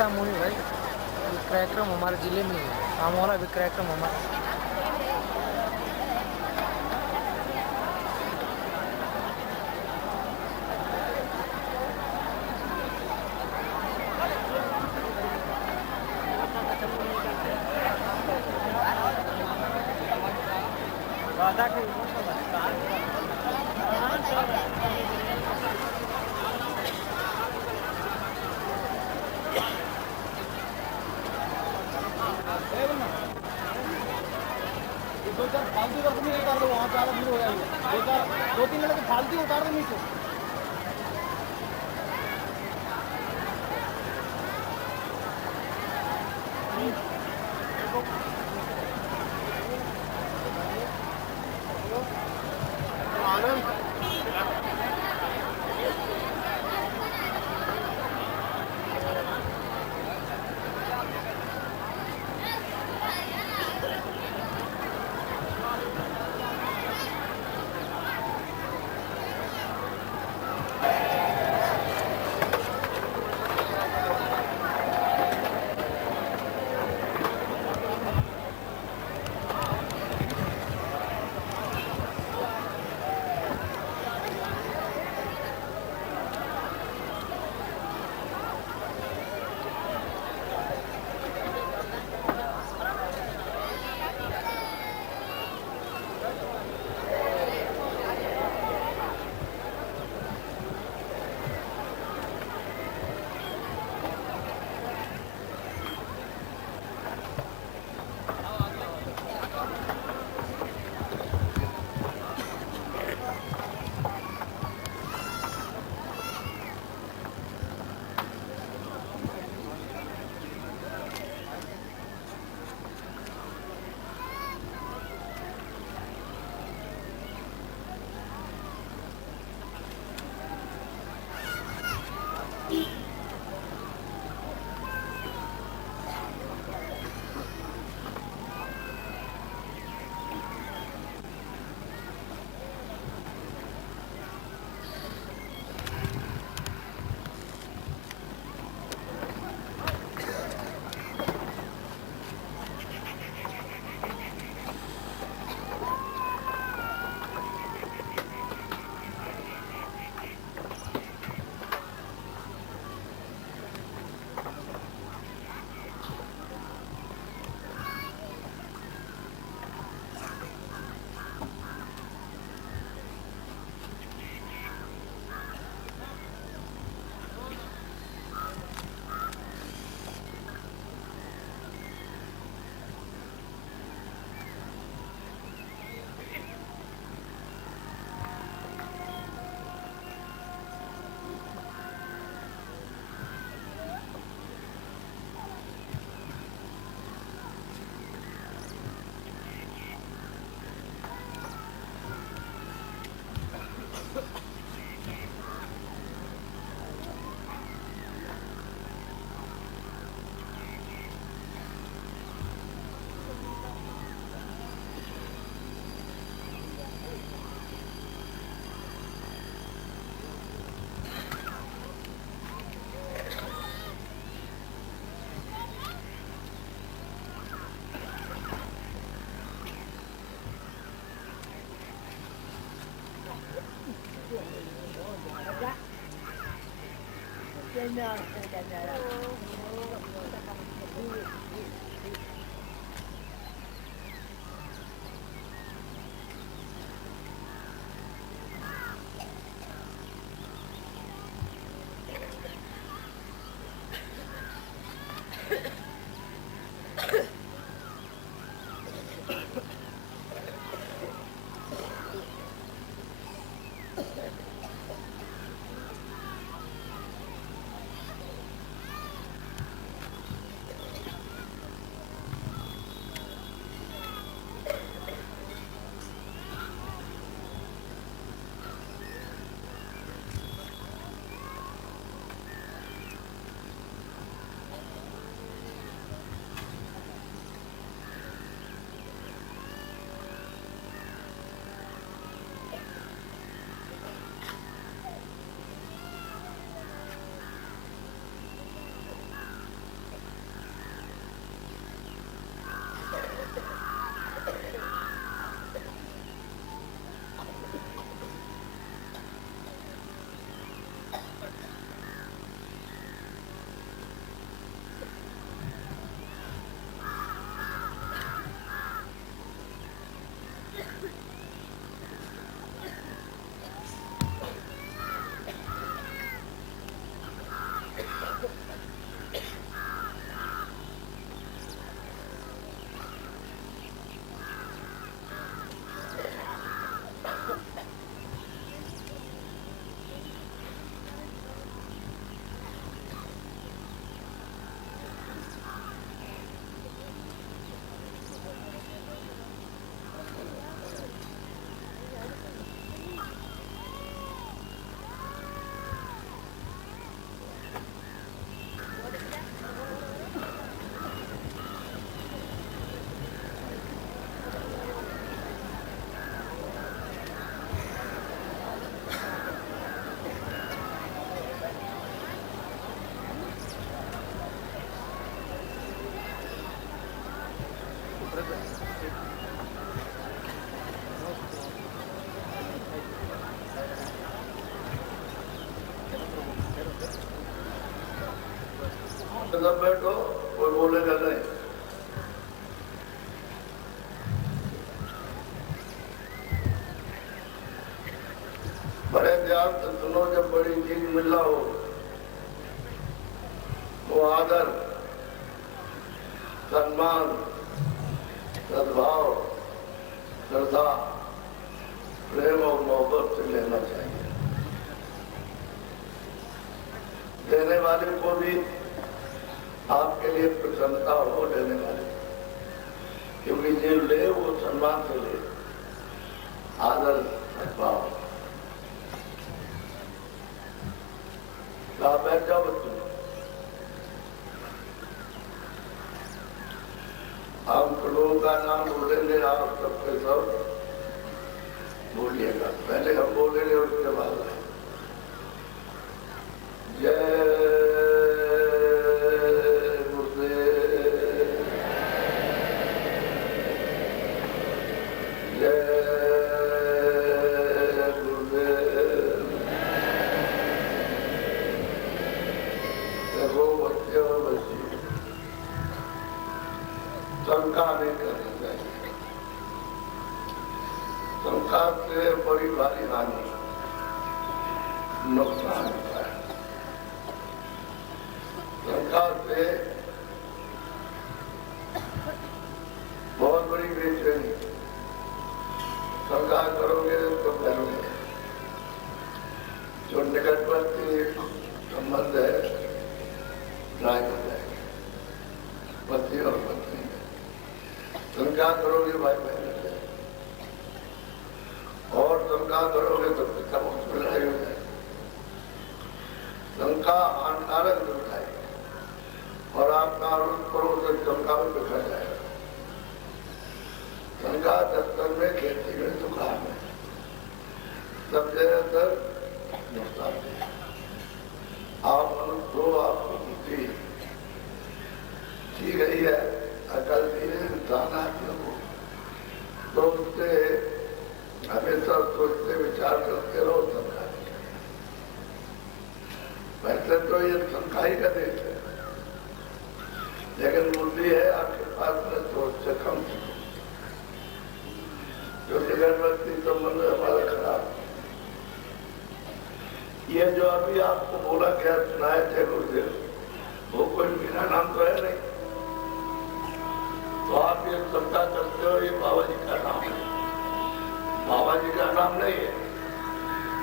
ऐसा मूवी भाई, विक्रम हमारे जिले में ही है, आमोला विक्रम हमारा। दो चार फालतू का नहीं उतार दो, वहाँ ज़्यादा भीड़ हो जाएगी। दो चार दो तीन लड़के फालतू उतार दो नीचे। सब बैठो, कोई बोलेगा नहीं। बड़े ध्यान से सुनो, जब बड़ी चीज मिल रहा हो वो आदर, सम्मान, सद्भाव, श्रद्धा, प्रेम और मोहब्बत से लेना चाहिए। देने वाले को भी आपके लिए प्रसन्नता हो, देने वाले, क्योंकि जो ले वो सम्मान से ले, आदर, सद्भाव। आप बैठ जाओ बच्चों, हम लोगों का नाम बोलेंगे, आप सबके सब बोलिएगा। पहले हम बोलेंगे, उसके बाद जय गुरुदेव, जय गुरुदेव। देखो बच्चे और बच्ची, शंका नहीं करनी चाहिए। शंका से बड़ी भारी हानि, नुकसान होता है। शंका से बहुत बड़ी बेचैनी। शंका करोगे तो डरोगे। जो निकटवर्ती संबंध है राय हो जाएगी, पति और पत्नी में। शंका करोगे भाई बहन से, और शंका करोगे तो पिता पुत्र में लड़ाई हो जाएगी। शंका हानिकारक हो जाएगी और आपका आरोप करो तो शंका में बिखर जाएगा। शंका दफ्तर में, खेती में, दुकान में, सब जगह तक नुकसान है। आप मनुष्य हो, आपको बुद्धि की गई है, अकल दी है, इंसान आदमी हो, तो उससे हमेशा सोचते विचार करते रहो। शंका वैसे तो ये शंका ही का देश है, लेकिन बुद्धि है आपके पास में तो उससे कम से जो निकटवर्ती संबंध हमारा खराब। ये जो अभी आपको बोला क्या सुनाए थे गुरुदेव, वो कोई मेरा नाम तो है नहीं। तो आप ये शंका करते हो ये बाबा जी का नाम है। बाबा जी का नाम नहीं है,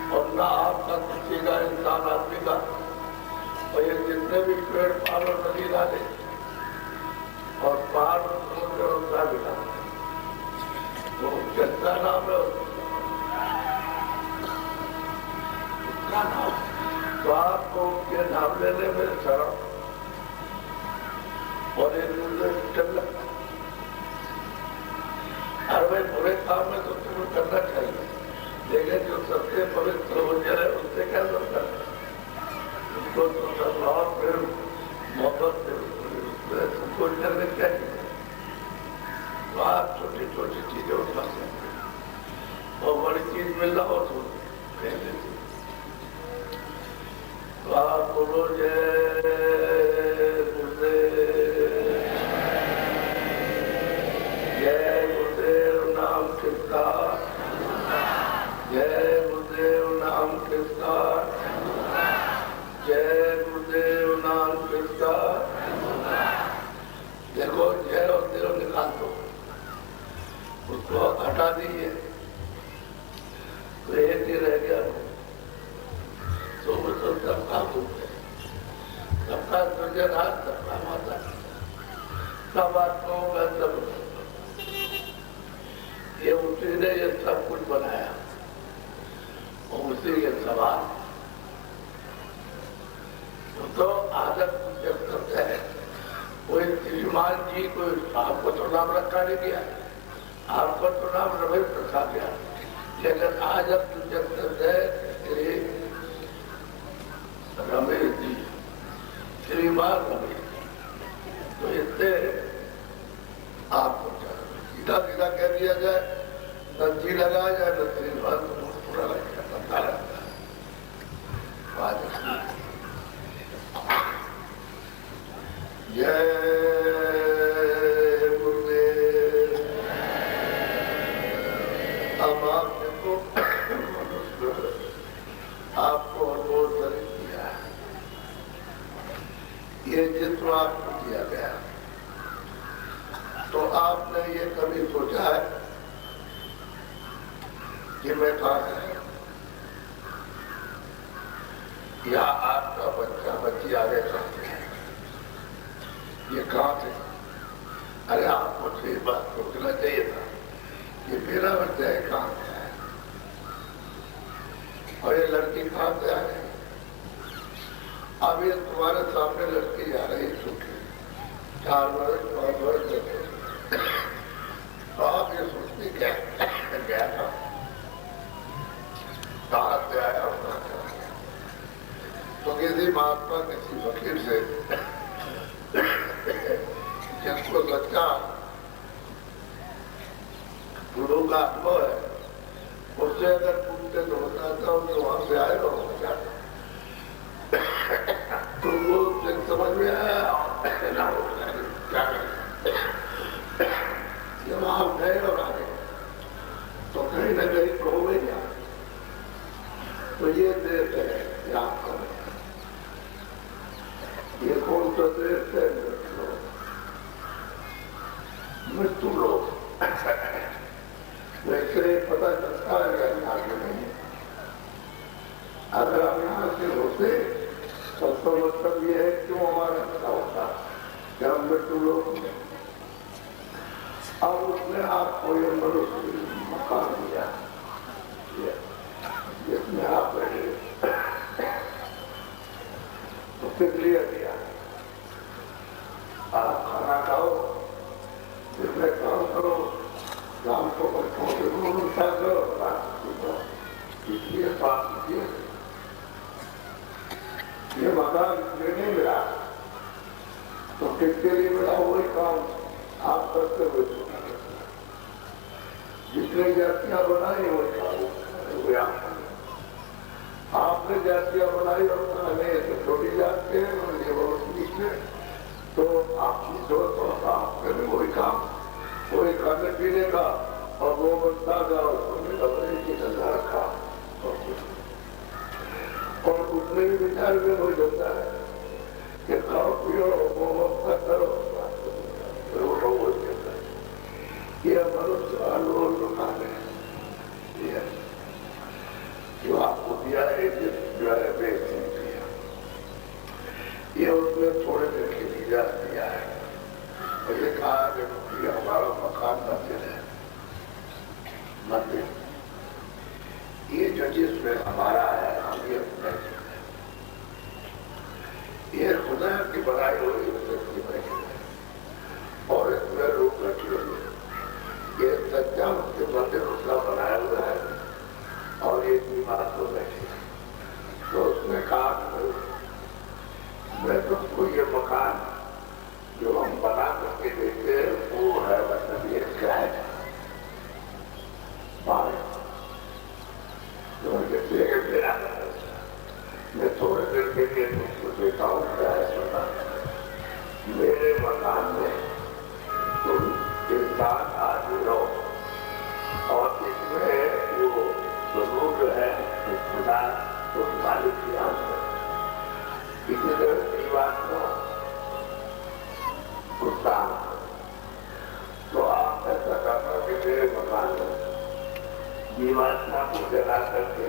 और ना आपका किसी का, इंसान आदमी का। और ये जितने भी पेड़ पाल और नदी डाले और पहाड़ समुद्र होता भी तो किसका नाम है? उसका नाम। तो आपको उसके नाम लेने में शर्म और एक दूसरे से चल लगता। हर भाई बुरे काम में तो तुम्हें करना चाहिए, लेकिन जो सबसे पवित्र हो जाए उससे क्या करता है? उसको तो सद्भाव, प्रेम, मोहब्बत से उसको करने चाहिए। तो आप छोटी छोटी चीजें उठा सकते हैं, और बड़ी चीज मिल रहा हो तो कह देते। तो आप बोलो जय गुरुदेव, जय गुरुदेव नाम किसका, जय गुरुदेव नाम किसका, जय गुरुदेव नाम किसका। देखो जय और देव निकाल दो, उसको हटा दीजिए तो एक ही रह गया। तो वो तो सबका दुख है, सबका सृजनहार, सबका माता, सब आत्माओं का सब। ये उसी ने ये सब कुछ बनाया और उसी के सवाल। तो आदत जब करते हैं, कोई श्रीमान जी, कोई आपको तो नाम रखा नहीं गया, आपको तो नाम रमेश रखा गया, लेकिन आज अब जब करते हैं रमेश जी, श्रीमान रमेश, तो इससे आपको सीधा सीधा कह दिया जाए, न जी लगाया जाए न श्रीमान, तो पूरा लगता रहता है। آپ کو اور شریف دیا ہے. یہ جسم آپ کو دیا گیا تو آپ نے یہ کبھی سوچا ہے کہ میں کہاں سے یا آپ کا بچہ بچی آگے چلتے ہیں یہ کہاں سے؟ ارے آپ کو یہ بات سوچنا چاہیے تھا کہ میرا بچہ ہے کہاں سے ہے اور یہ لڑکی کہاں سے آ رہی. اب یہ تمہارے سامنے لڑکی جا رہی سوکھی 4 برس 5 برس تو آپ یہ سوچتی کیا گیا تھا کہاں سے آیا ہونا چاہیے تو کسی مہاتما کسی فقیر سے جس کو سچا گرو کا انبھو ہے اس سے اگر پوچھتے تو بتاتا ہوں کہ وہاں سے آئے اور ہو جاتا تو وہ سمجھ میں آیا کیا جب آپ گئے اور آ گئے تو کہیں نہ کہیں تو ہو گئی آپ تو یہ دیش ہے یاد کریں یہ کون سا دیش ہے مرتو لوگ ویسے پتہ چلتا ہے کہ ہم آگے نہیں ہیں. اگر ہم یہاں سے ہوتے تو مطلب یہ ہے کیوں ہمارا اچھا ہوتا کہ ہم مرتو لوگ ہیں. اب اس نے آپ کو یہ مقام دیا جس میں آپ رہے تو کس لیے دیا آپ کھانا کھاؤ جس میں کام کرو کام کو بچوں سے ملتا کرو اس لیے بات کیجیے یہ مکان میں نہیں ملا تو کس کے لیے ملا وہی کام آپ کرتے ہوئے سنا جتنے جاتیاں بنائی وہی کام آپ نے جاتیاں بنائی اور ہمیں تو چھوٹی جات کے اور یہ بہت نیچے تو آپ کی ضرورت ہوتا آپ کرنے وہی کام وہی کھانے پینے کا اور وہ بنتا کا کپڑے کی نظر رکھا اور اس میں بھی بچار میں وہی ہوتا ہے کہ کھاؤ پیو وہ وقت کرو یہ منوشیہ لوگ کھانے یہ جو آپ کو دیا ہے جو ہے بیچ نہیں دیا یہ اس نے تھوڑے دیر کے لیے دیا ہے یہ کہا کہ ہمارا مکان مندر ہے مندر یہ جو جس میں ہمارا ہے ہم یہ اپنے یہ خدا کی بنائی ہوئی کی بیٹھی ہے اور اس میں لوگ رکھے ہوئے یہ سچا اس کے مندر اس کا بنایا ہوا ہے اور یہ بیمار کو بیٹھے تو اس نے کہا میں تم کو یہ مکان جو ہم بنا کر کے دیتے ہیں وہ ہے مطلب یہ کیا ہے میں تھوڑے دیر کے لیے تم کو دیتا ہوں کیا ہے سنا میرے مکان میں تم انسان آدمی رہو اور اس میں جو ضرور ہے خدا تو مالک کی آنکھ ہے اسی طرح کی بات نہ تو آپ ایسا کرنا کہ میرے مکان میں دیوانہ کو جلا کر کے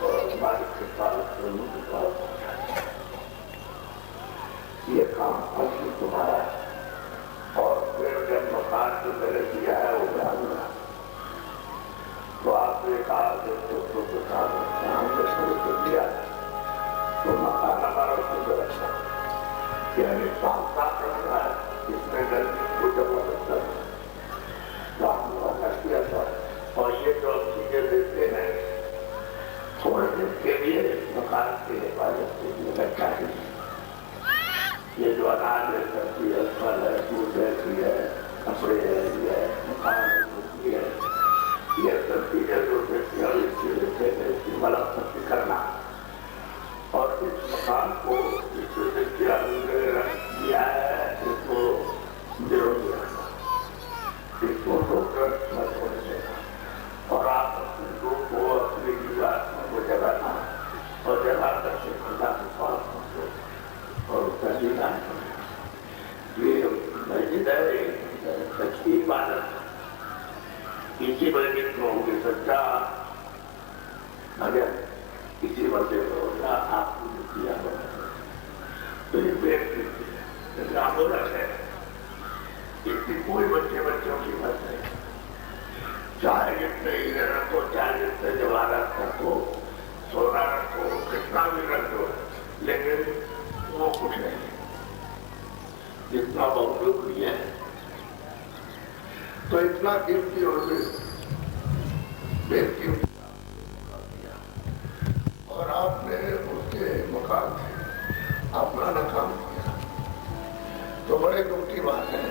اور مالک کے پاس ضرور کے پاس یہ کام اصل تمہارا ہے اور پھر جب مکان جو میں نے دیا ہے وہ جاننا تو آپ نے کہا کہ دوستوں کے ساتھ ہم نے شروع کر دیا تو مکان ہمارا شروع رکھنا یعنی صاف صاف رکھنا ہے اس میں گرمی کو زبردست کام والا کیا تھا اور یہ جو چیزیں دیتے ہیں تھوڑے دن کے لیے مکان کے حفاظت کے لیے رکھا ہے یہ جو اناج ہے سبزی ہے پھل ہے دودھ ہے کپڑے ہے یہ مکان ہے کچھ ہے یہ سب چیزیں جو دیتی ہیں اس کے لیے اس کی مدد کرنا اور اس مکان کو اس دیا ہے اس کو ضروری رکھنا اس کو روک کر مت ہونے دینا اور آپ اپنے لوگ کو اپنی جیوات میں وہ جگانا जितना मौजूद लिए हैं तो इतना कीमती और बेकीमती और आपने उसके मकान से अपना न काम किया तो बड़े दुख की बात है।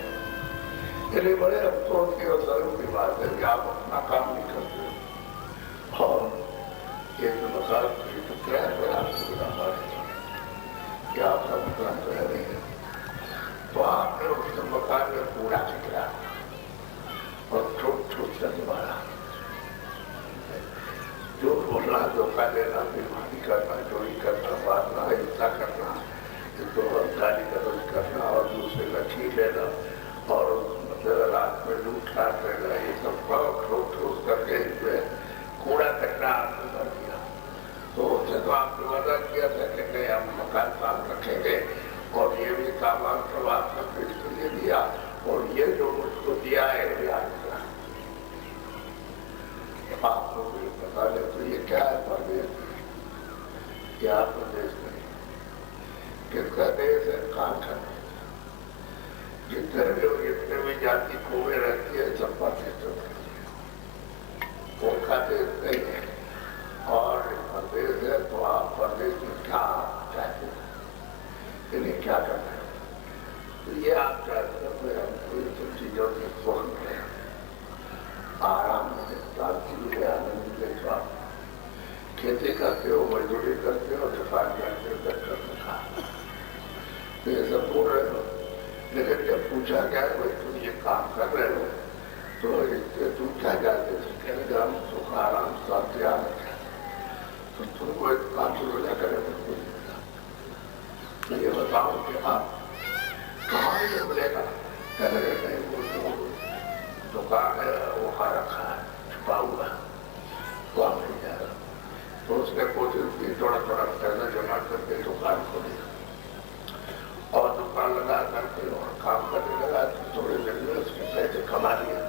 इसलिए बड़े अफसोस की और शर्म की बात है कि आप अपना काम नहीं करते और ये जो मकान की तो क्या है आपको हमारे कि आप सब मकान तो है नहीं है तो आपने उसके मकान में कूड़ा निकला और छूट से तुम्हारा जो बोलना धोखा देना बेईमानी करना चोरी करना मारना हिंसा करना तो गाली गलौज करना और दूसरे का छीन लेना और रात में लूट काट लेना ये सब ठोस ठोस करके इसमें कूड़ा कचरा आपने कर दिया तो उससे तो आपने वादा किया था कि नहीं हम मकान साफ रखेंगे और ये भी सामान सब आपने इसके लिए दिया और ये जो मुझको दिया है आप लोग बता ले तो ये क्या है परदेश क्या प्रदेश नहीं किसका देश है काम करना जितने भी जाति कोवे रहती है सब पाकिस्तान उनका देश नहीं है और प्रदेश है तो आप प्रदेश में क्या चाहते हैं इन्हें क्या करना है तो ये आप चाहते हैं हम सब चीजों से स्वर्ण रहे आराम से शांति मिले आनंद मिले स्वास्थ्य खेती करते हो मजदूरी करते हो दुकान करते हो कर रखा तो ये सब बोल रहे हो लेकिन जब पूछा गया भाई तुम ये काम कर रहे हो तो इससे तुम क्या जानते थे कहते हम सुख आराम स्वास्थ्य आनंद तो तुमको एक कानून वजह करे तो ये बताओ कि आप कहाँ ये मिलेगा कह रहे नहीं वो दुकान है वहाँ रखा है छुपा हुआ वहाँ नहीं जा रहा तो उसने कोशिश की थोड़ा थोड़ा पैसा जमा करके दुकान खोली और दुकान लगा करके और काम करने लगा तो थोड़े दिन में उसके पैसे कमा लिए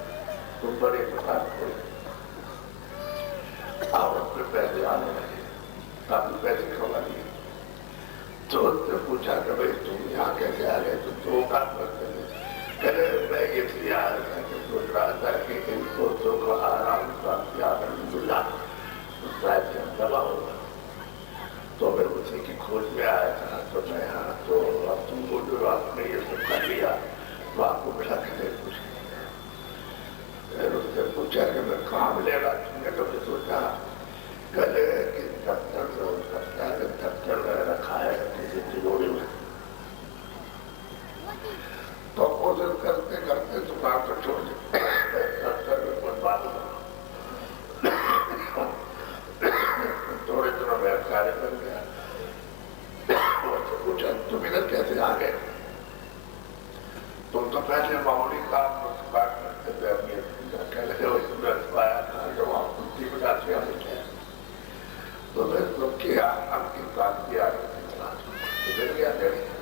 तो बड़ी दुकान खोली और उसके पैसे आने लगे काफी पैसे कमा लिए तो उससे पूछा कि भाई तुम यहाँ कैसे आ गए तो दो काम करते हैं मैं इसलिए आया था कि सोच रहा था कि इनको सुख आराम स्वास्थ्य आनंद मिला तो शायद दवा होगा तो मैं उसी की खोज में आया था तो मैं यहाँ तो अब तुमको जो आपने ये सब कर लिया तो आपको मिला के नहीं पूछ फिर उससे पूछा कि मैं कहाँ मिलेगा तुमने कभी सोचा गले कि दफ्तर से हो सकता है दफ्तर में रखा है किसी तिजोरी में तो कोशिश करते करते दुकान को छोड़ देते थोड़े दिनों में कार्य बन गया पूछा तुम इधर कैसे आ गए तुम तो पहले मामूली काम दुकान करते थे अभी आया था जब आप कुर्ती बना के हमें क्या तो मैं सबकी आपकी बात किया मिल गया नहीं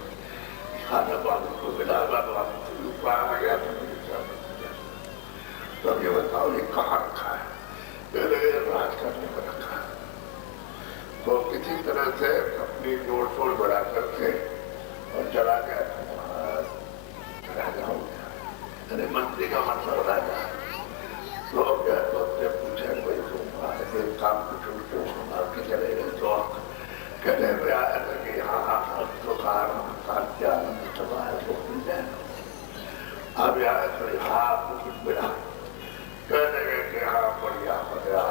खाना पानी को मिला आ गया तो ये बताओ ये कहाँ रखा है राज करने पर रखा है तो किसी तरह से अपनी जोड़ तोड़ बढ़ा करके और चला गया राजा हो गया अरे मंत्री का मतलब राजा तो हो गया तो उससे पूछा कोई तुम काम को छोड़ के संभाल के चले गए तो कहने में आया था कि यहाँ तो खाद्य मिल जाए अब आया तो यहाँ कुछ मिला कहने गए कि हाँ बढ़िया बढ़िया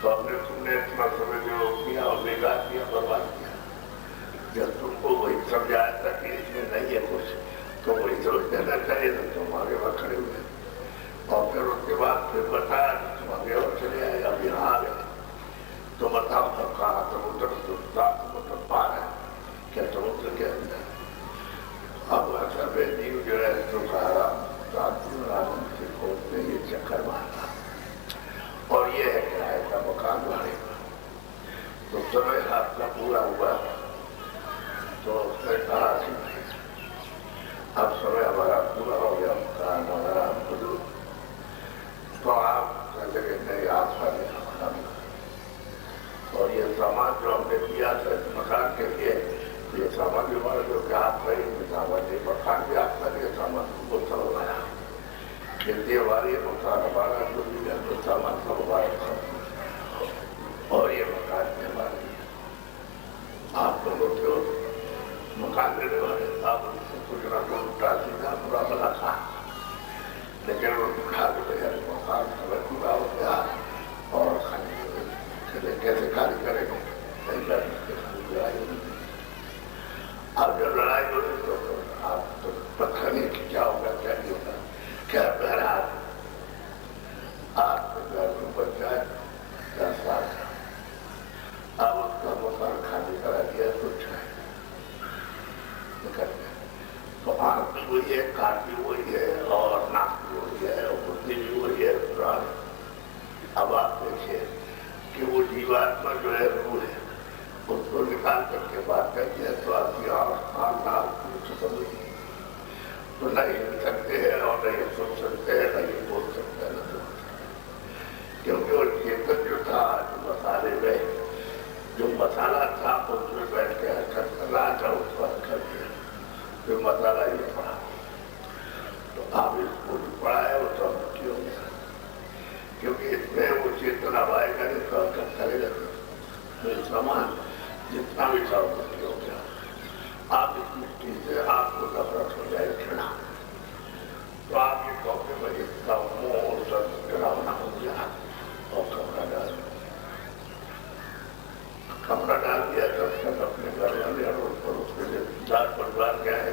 तो हमने तुमने इतना समय जो किया और बेकार किया बर्बाद किया जब तुमको वही समझाया था कि इसमें नहीं है कुछ तो वही समझ देना चाहिए तो तुम आगे वहाँ खड़े हुए और फिर उसके बाद फिर बताया तुम आगे और चले आए अब यहाँ आ गए तो बताओ तब कहा समुद्र पार है क्या समुद्र के अंदर अब ऐसा नीव जो है सुखारा आनंद से खोजते ये चक्कर मारना और ये है किराए का मकान वाले तो समय आपका पूरा हुआ तो उसने कहा कि अब समय हमारा पूरा हो गया मकान हमारा हमको दो तो आप लगे नहीं आस्था नहीं और ये सामान जो हमने दिया था इस मकान के लिए ये सामान अब जब लड़ाई हो रही तो आप तो पता नहीं कि क्या होगा क्या नहीं होगा। क्या बहरहाल आपके घर में बच्चा 10 साल का, अब उसका मकान खाली करा दिया तो चाहे निकल गया। तो आंख भी वही है, कान भी वही है, और नाक भी वही है, और बुद्धि भी वही है, प्राण। अब आप देखिए कि वो जीवात्मा जो है रूह है, उसको निकाल करके बात करते हैं तो आपकी नाक खत्म हुई, तो नहीं हिल सकते हैं और नहीं सुन सकते हैं, नहीं बोल सकते हैं, नहीं बोल सकते। क्योंकि वो चेतन जो था, जो मसाले में जो मसाला था उसमें बैठ के हरकत कर रहा था, उसको हरकत किया, जो मसाला ये पड़ा। तो आप इसको जो पड़ा है वो सब क्यों गया, क्योंकि इसमें वो चेतना आएगा नहीं तो हरकत करेगा। तो सामान जितना भी सब हो गया, आप इस मिट्टी से आपको नफरत हो जाए घृणा, तो आप ये कहोगे भाई इसका मोह सब डरावना हो गया और कपड़ा डाल दिया। तब तक अपने घर वाले और उसके लिए चार परिवार क्या है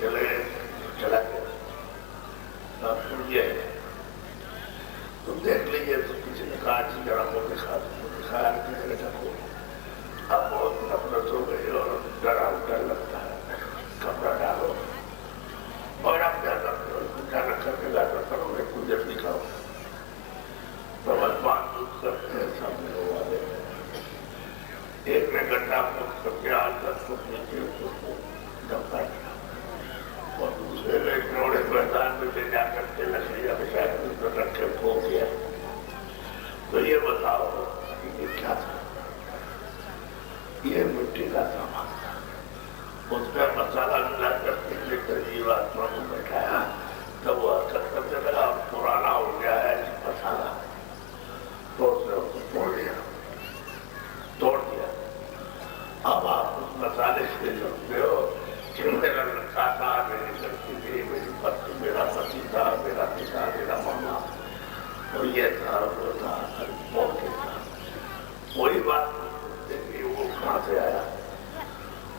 चले चला गया। आप सुनिए, तुम देख लीजिए, तो किसी ने कहा कि जरा को दिखाया ढको, अब बहुत नफरत हो गई और डर लगता है, कपड़ा डालो और आप क्या करते हो, क्या करके लाकर करोगे, कुछ दिखाओ, तो बात करते हैं सामने वो वाले। एक ने गड्ढा करके आज 10 फुट नीचे उसको दबा दिया, और दूसरे ने बड़े मैदान में ले जाकर के लकड़ियां बिछा कर रखे खो दिया। तो ये बताओ ये क्या था, ये मिट्टी का सामान था, उसमें मसाला मिला करके लेकर जीवात्मा को बैठाया, तब वो हरकत करने लगा, पुराना हो गया है मसाला, तो उसने उसको तोड़ दिया। अब आप उस मसाले से जोड़ते हो कि मेरा लड़का था, मेरी लड़की थी, मेरी पत्नी, मेरा पति था, मेरा पिता, मेरा मामा, और ये था वो था, बहुत था। वही बात देखिए वो कहाँ से आया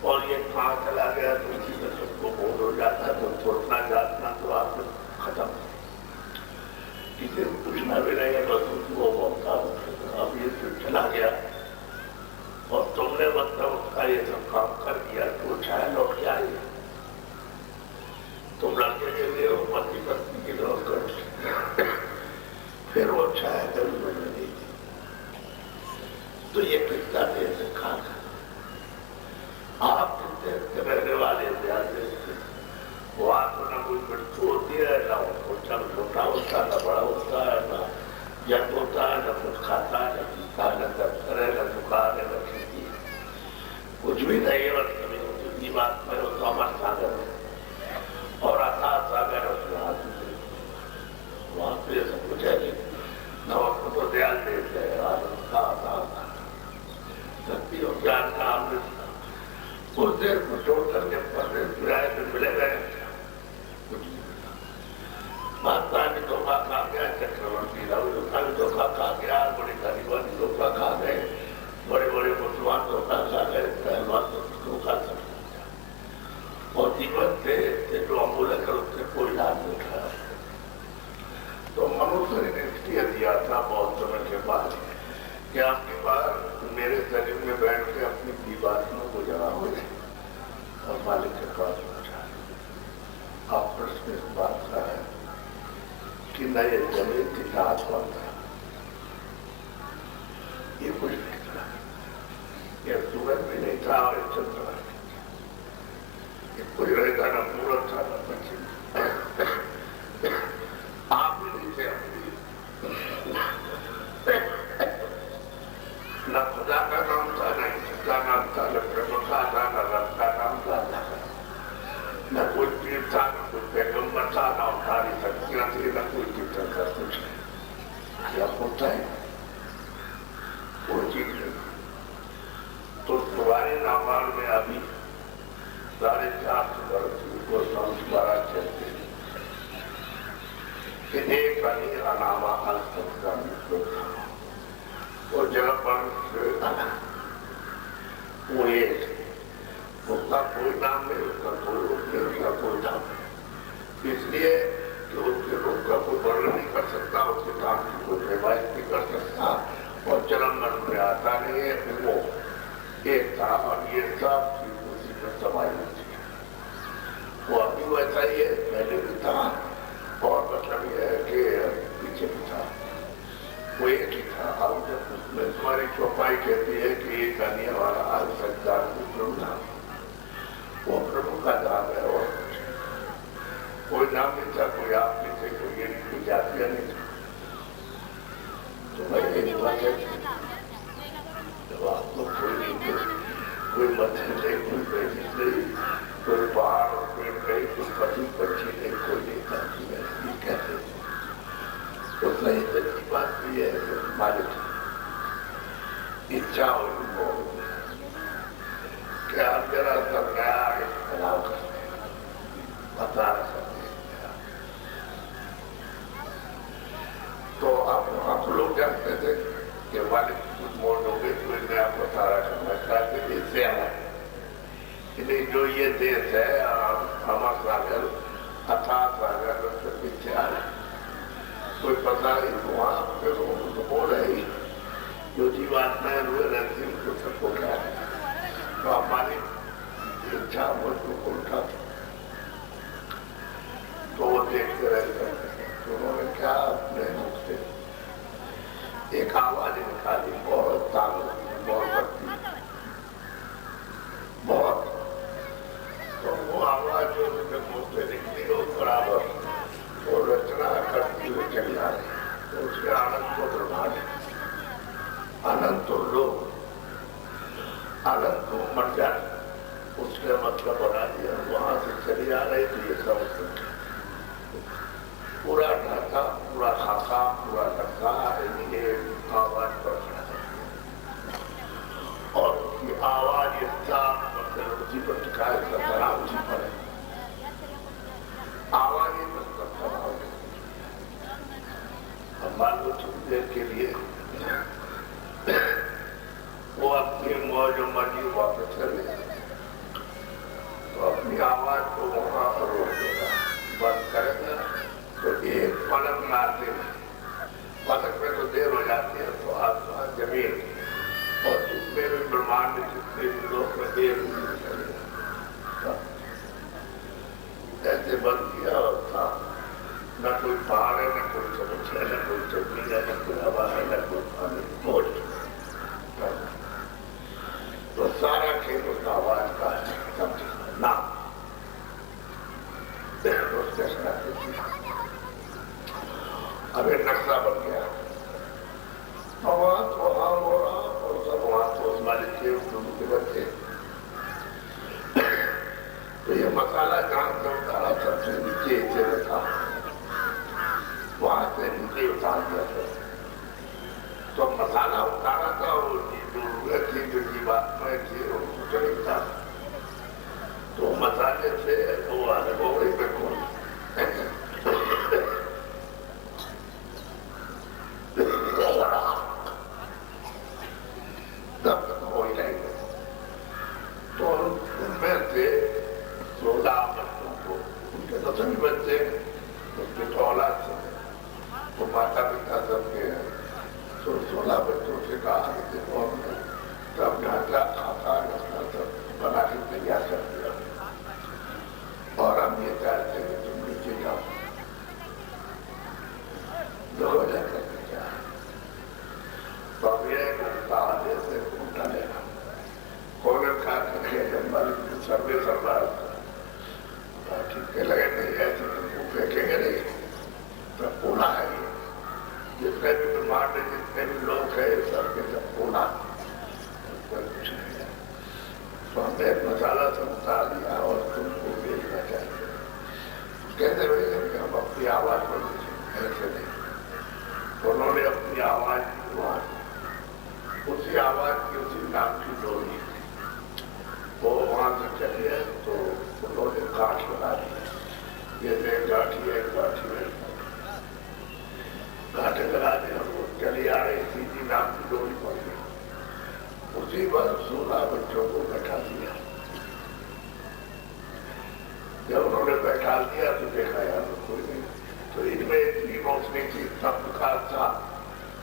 और ये कहाँ चला गया, तो इसी में सबको बोध हो जाता है। तो सोचना जातना तो आप खत्म, किसी को पूछना भी नहीं है, बस वो बोलता अब ये तो चला गया और तुमने मतलब उसका ये सब काम कर दिया, तो छाया लौट के आई। तुम लड़के के लिए हो, पति पत्नी के लिए कर, फिर वो छाया कभी मिल नहीं थी। तो ये कितना देर से खा आप देखते रहने वाले ध्यान देते, वहां तो ना कोई मृत्यु होती है, ना उसको चल छोटा होता, ना बड़ा होता है, ना जन्म होता है, ना कुछ खाता है, न पीता, न दफ्तर है, न दुकान है, न खेती, कुछ भी नहीं है। बस कभी होती बात में तो अमर सागर है और अथा सागर है, उसके हाथ में वहां पे सब कुछ है। न उसको तो ध्यान देते हैं, आनंद का आता शक्ति और ज्ञान का अमृत उस देर को छोड़ करके पढ़ने किराए पे मिले गए, कुछ महात्मा ने धोखा खा गया, चक्रवर्ती राहुल का भी धोखा खा गया, बड़े गरीबानी धोखा खा गए, बड़े बड़े मुसलमान धोखा खा गए, पहलवान धोखा खा गए, और जीवन थे जो अमूल्य कर उससे कोई लाभ नहीं उठाया। तो मनुष्य ने निश्चय दिया था बहुत समय के बाद कि आपके पास मेरे शरीर में बैठ के अपनी जीवात्मा को जगा हो जाए और मालिक के पास पहुंचा। आप प्रश्न इस बात का है कि नए जमीन की दात बनता, ये कुछ नहीं था, ये सूरज भी नहीं था और चंद्र ये कुछ नहीं था, न पूरब था न पश्चिम, आप भी नहीं थे, न खुदा का नाम था, न इसका नाम था, न ब्रह्म का था, न रब का नाम था, न कोई पीर था, न कोई पैगम्बर था, न उठारी शक्तियां थी, न कोई कीर्तन का कुछ। क्या होता है कोई चीज नहीं। तो तुम्हारे रामायण में अभी 450 वर्ष को संस्मारा चलते कि एक अनामा अलग का मित्र था, वो जगह पर वो एक वो वो एक ही था। अब जब उसमें तुम्हारी चौपाई कहती है कि एक आने वाला आज संसार में प्रभु नाम, वो प्रभु का नाम है और कोई नाम नहीं था, कोई आप नहीं थे, कोई ये नहीं, कोई जातिया नहीं था। तो मैं एक बात है, जब आप लोग कोई नहीं थे, कोई मछली नहीं, कोई बेटी नहीं, कोई पहाड़ और पेड़ नहीं, कोई पशु पक्षी नहीं, कोई नहीं था, ये कहते थे। तो सही सच्ची बात भी है कि हमारी इच्छा हो क्या जरा सब नया आगे फैलाव कर बता सकते। तो आप लोग जानते थे कि वाले कुछ मोड़ हो गए, कोई नया प्रसारा करना चाहते थे, इससे आना जो ये देश है हमारा सागर अथाह सागर से पीछे आ रहा, कोई पता नहीं तो वहां पे तो हो रही जो जीवात्माएं हुए रहती उनको सबको क्या है। तो हमारी इच्छा मुझको उल्टा था, तो वो देखते रहते। तो उन्होंने क्या अपने मुख से एक आवाज निकाली, बहुत ताकत, बहुत शक्ति, बहुत। तो वो आवाज जो उनके मुख से निकली वो बराबर वो रचना करती हुई चली आ रही। तो उसके आनंद को प्रभाव, अनंत लोग, अनंत को मर जाए, उसके मतलब बना दिया। वहां से चली आ रही थी ये सब पूरा ढाका, पूरा खाका, पूरा ढक्का ये आवाज पर और उसकी आवाज ये साफ मतलब उसी पर टिकाए सरा उसी पर आवाज ही मतलब मान लो थोड़ी देर के लिए वो अपनी मौज मर्जी वापस चले तो अपनी आवाज को वहां पर रोक देगा, बंद करेगा। तो एक पलक मारते पलक में तो देर हो जाती है, तो आसमान जमीन और जितने भी ब्रह्मांड जितने भी लोग में देर चलेगा। ऐसे बंद किया और था, न कोई पहाड़ है, न कोई समुद्र है, न कोई जमीन है, न कोई हवा है, न कोई पानी, बोझ। तो सारा खेल उस आवाज का नाम अब एक नक्शा बन गया। वहां तो हाल हो रहा और सब वहां तो उस मालिक के बच्चे। तो ये मसाला जहां से उतारा सबसे नीचे से रखा, वहां से नीचे उतार दिया था। तो मसाला उतारा था, वो थी जो जीवात्माएं थी उनको चलता, तो मसाले से वो आगे बोड़ी पे खोल तब तक हो ही नहीं। तो उनमें से 16 बच्चों को, उनके तो सभी बच्चे उसके तो औलाद से वो माता पिता सबके हैं। तो 16 बच्चों से कहा कि देखो हमने सब ढांचा खाता सब बना के तैयार कर दिया और हम ये चाहते हैं कि तुम नीचे जाओ, 2000 करके क्या तो अब ये आधे से उठा लेना कौन खा करके सर्वे सरदार ठीक लगे नहीं ऐसे तुमको फेंकेंगे नहीं। तो पूना है ये, जितने भी ब्रह्मांड में जितने भी लोग हैं सबके सब पूना, कुछ नहीं है। तो हमने मसाला सब उतार दिया और तुमको भेजना चाहिए। कैसे भेजेंगे हम अपनी आवाज पर, ऐसे नहीं। तो उन्होंने अपनी आवाज उसी आवाज की उसी नाम की डोरी वो वहां से चली है। तो उन्होंने गांठ लगा दी, ये गाठी है, गाठी है, गांठे लगा दी और वो चली आ रही सीधी नाम की डोरी पड़ गई। उसी पर 16 बच्चों को बैठा दिया। जब उन्होंने बैठा दिया तो देखा यार कोई नहीं। तो इनमें इतनी रोशनी थी, सब प्रकार था,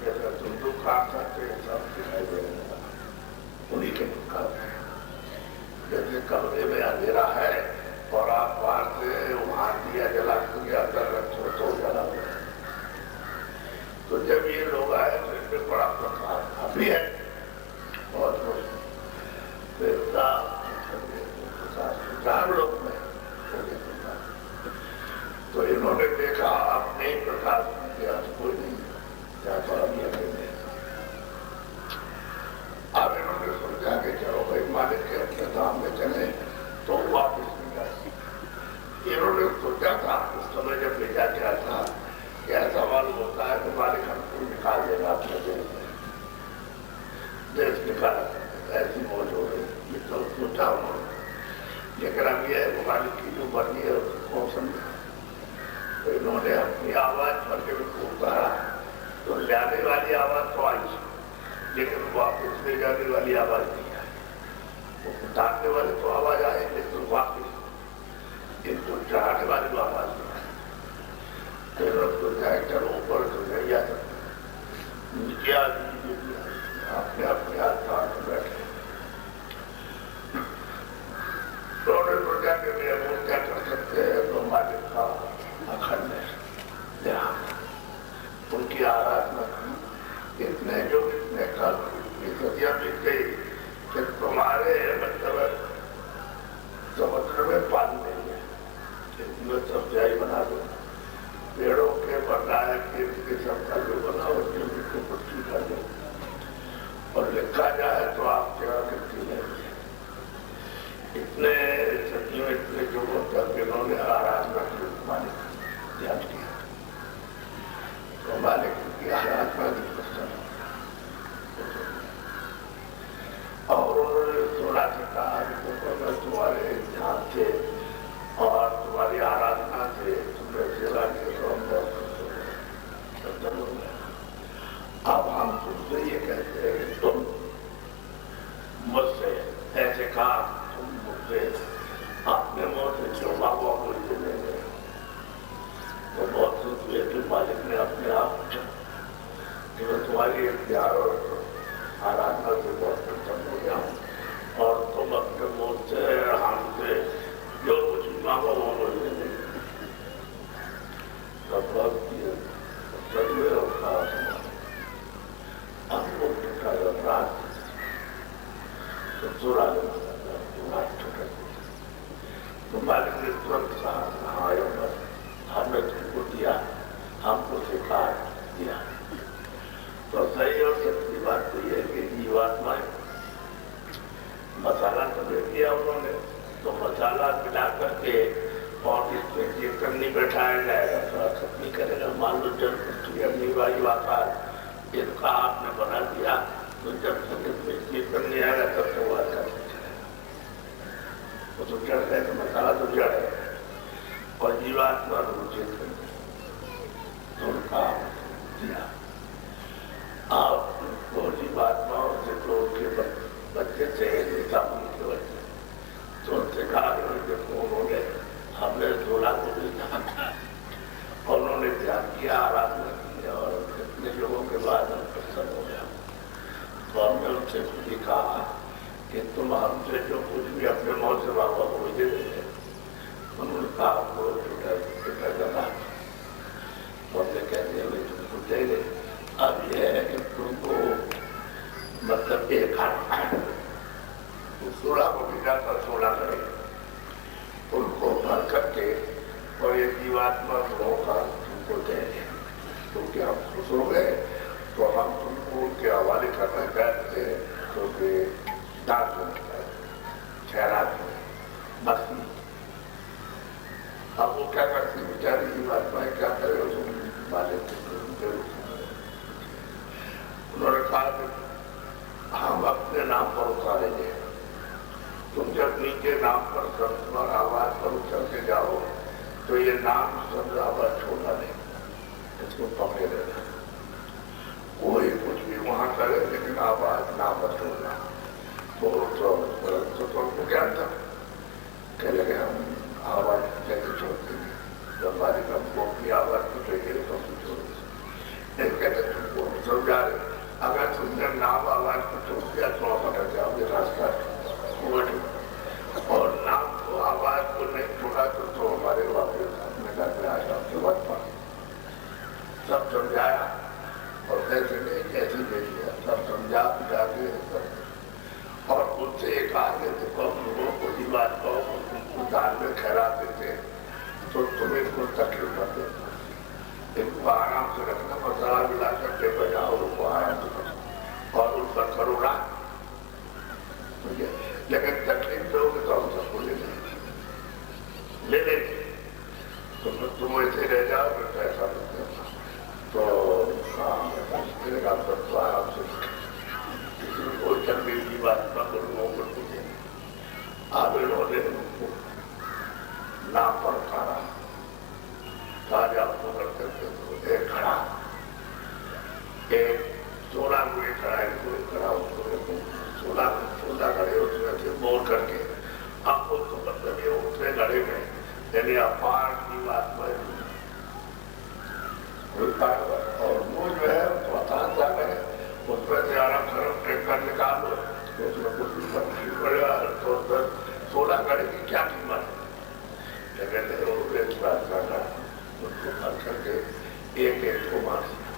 जैसा तुम दुखार करते सब दिखाई दे रहा, उन्हीं के दुखार है। जैसे कमरे में अंधेरा है और आप बाहर से वहां दिया जला के अंदर रखो तो जला। तो जब ये लोग आए तो देखा ऐसी मौज हो रही, ये तो सोचा उन्होंने, लेकिन अब ये ममालिक की जो बनी है उसको कौन समझा। तो इन्होंने अपनी आवाज पर के को कहा तो जाने वाली आवाज तो आई, लेकिन वापस ले जाने वाली आवाज नहीं आई। वो उतारने वाले तो आवाज आए, लेकिन वापस इनको चढ़ाने वाली तो आवाज नहीं आई। फिर तो जाए चलो ऊपर तो नहीं आ सकते, नीचे आ अपने अपने हाथ पार में बैठे जाने में वो क्या कर सकते हैं। तो मालिक का अखंड ध्यान, उनकी आराधना इतने जो इतने कल इतनी सदियां बीत गई कि तुम्हारे मतलब समुद्र में पानी नहीं है, इसमें सब्जियाई बना दो, पेड़ों के बनाए के सबका जो बनाओ उसको पक्षी कर दो और लिखा जाए तो आपके यहाँ गिनती नहीं है। इतने सदियों इतने युगों तक इन्होंने आराधना की, मालिक ध्यान किया तो मालिक की आराधना की प्रसन्न और उन्होंने सुना से कहा मैं तुम्हारे ध्यान से और तुम्हारी आराधना से तुम्हें सेवा के अब हम तुमसे ये कहते हैं कि तुम मुझसे ऐसे कहा, तुम मुझसे अपने मुंह से जो मांगो मुझे दे देंगे। तो बहुत खुश हुए कि मालिक ने अपने आप पूछा कि मैं तुम्हारी प्यार और आराधना से बहुत प्रसन्न हो गया हूँ और तुम अपने मुंह से हमसे जो कुछ मांगो वो मुझे दे देंगे। तब तो मालिक ने तुरंत कहा हाँ बस हमने तुमको दिया, हमको स्वीकार दिया। तो सही और सच्ची बात तो ये कि जीवात्माएं मसाला तो दे दिया उन्होंने, तो मसाला मिला करके और इसमें कीर्तन नहीं बैठाया जाएगा तो असर नहीं करेगा। मान लो जब अग्नि वायु आकार इनका आपने बना दिया तो जब तक इसमें कीर्तन नहीं आएगा तब तक वो अच्छा नहीं चलेगा। वो तो जड़ है तो मसाला तो जड़ है और जीवात्मा रुचित है तो उनका दिया। आप तो जीवात्माओं से तो उनके बच्चे से के बच्चे तो उनसे कहा उन्होंने हमने 2 लाख को भेजा और उन्होंने ध्यान किया, आराधना की और इतने लोगों के बाद हम प्रसन्न हो गया। तो हमने उनसे भी कहा कि तुम हमसे जो कुछ भी अपने मौत से मांगो मुझे देंगे। उन्होंने कहा आपको छोटा करना तो हमने कहते हैं तुमको देंगे। अब यह है कि तुमको मतलब एक हाथ 16 को भी जाता 16 करेंगे उनको भर करके और ये जीवात्मा गुणों का तुमको देंगे। तो क्या हम खुश हो गए तो हम तुमको उनके हवाले करना चाहते हैं क्योंकि दान ठहरा बस नहीं। अब वो क्या करती बेचारी जीवात्माएं क्या करे मालिक उन्होंने कहा कि हम अपने नाम पर उतारेंगे, तुम जब नीचे नाम पर और आवाज पर उतर के जाओ तो ये नाम शब्द आवाज छोड़ना नहीं, इसको पकड़े रहना। कोई कुछ भी वहां करे लेकिन आवाज नाम पर छोड़ना। तो उनको क्या था कह लगे हम आवाज कैसे छोड़ते हैं जब हमारी हमको अपनी आवाज पूछेंगे तो हम छोड़ कहते तुमको समझा रहे अगर तुमने नाम आवाज को छोड़ दिया तो आप अटक जाओगे रास्ता और नाम को आवाज को नहीं छोड़ा तो हमारे वापस अपने घर में आ जाओ के बाद सब समझाया और कैसे नहीं कैसे ले लिया सब समझा बुझा के और उनसे एक आगे देखो हम लोगों को कोई खड़ा होकर 16 घड़े उसमें से बोल करके आपको तो मतलब ये उतने घड़े में यानी अपार जीवात्मा और वो जो है आसान सा है उसमें से आराम खरम ट्रेक्टर निकाल दो उसमें कुछ भी पड़ेगा तो 16 घड़े की क्या कीमत है लेकिन उसको भर करके एक को मार दिया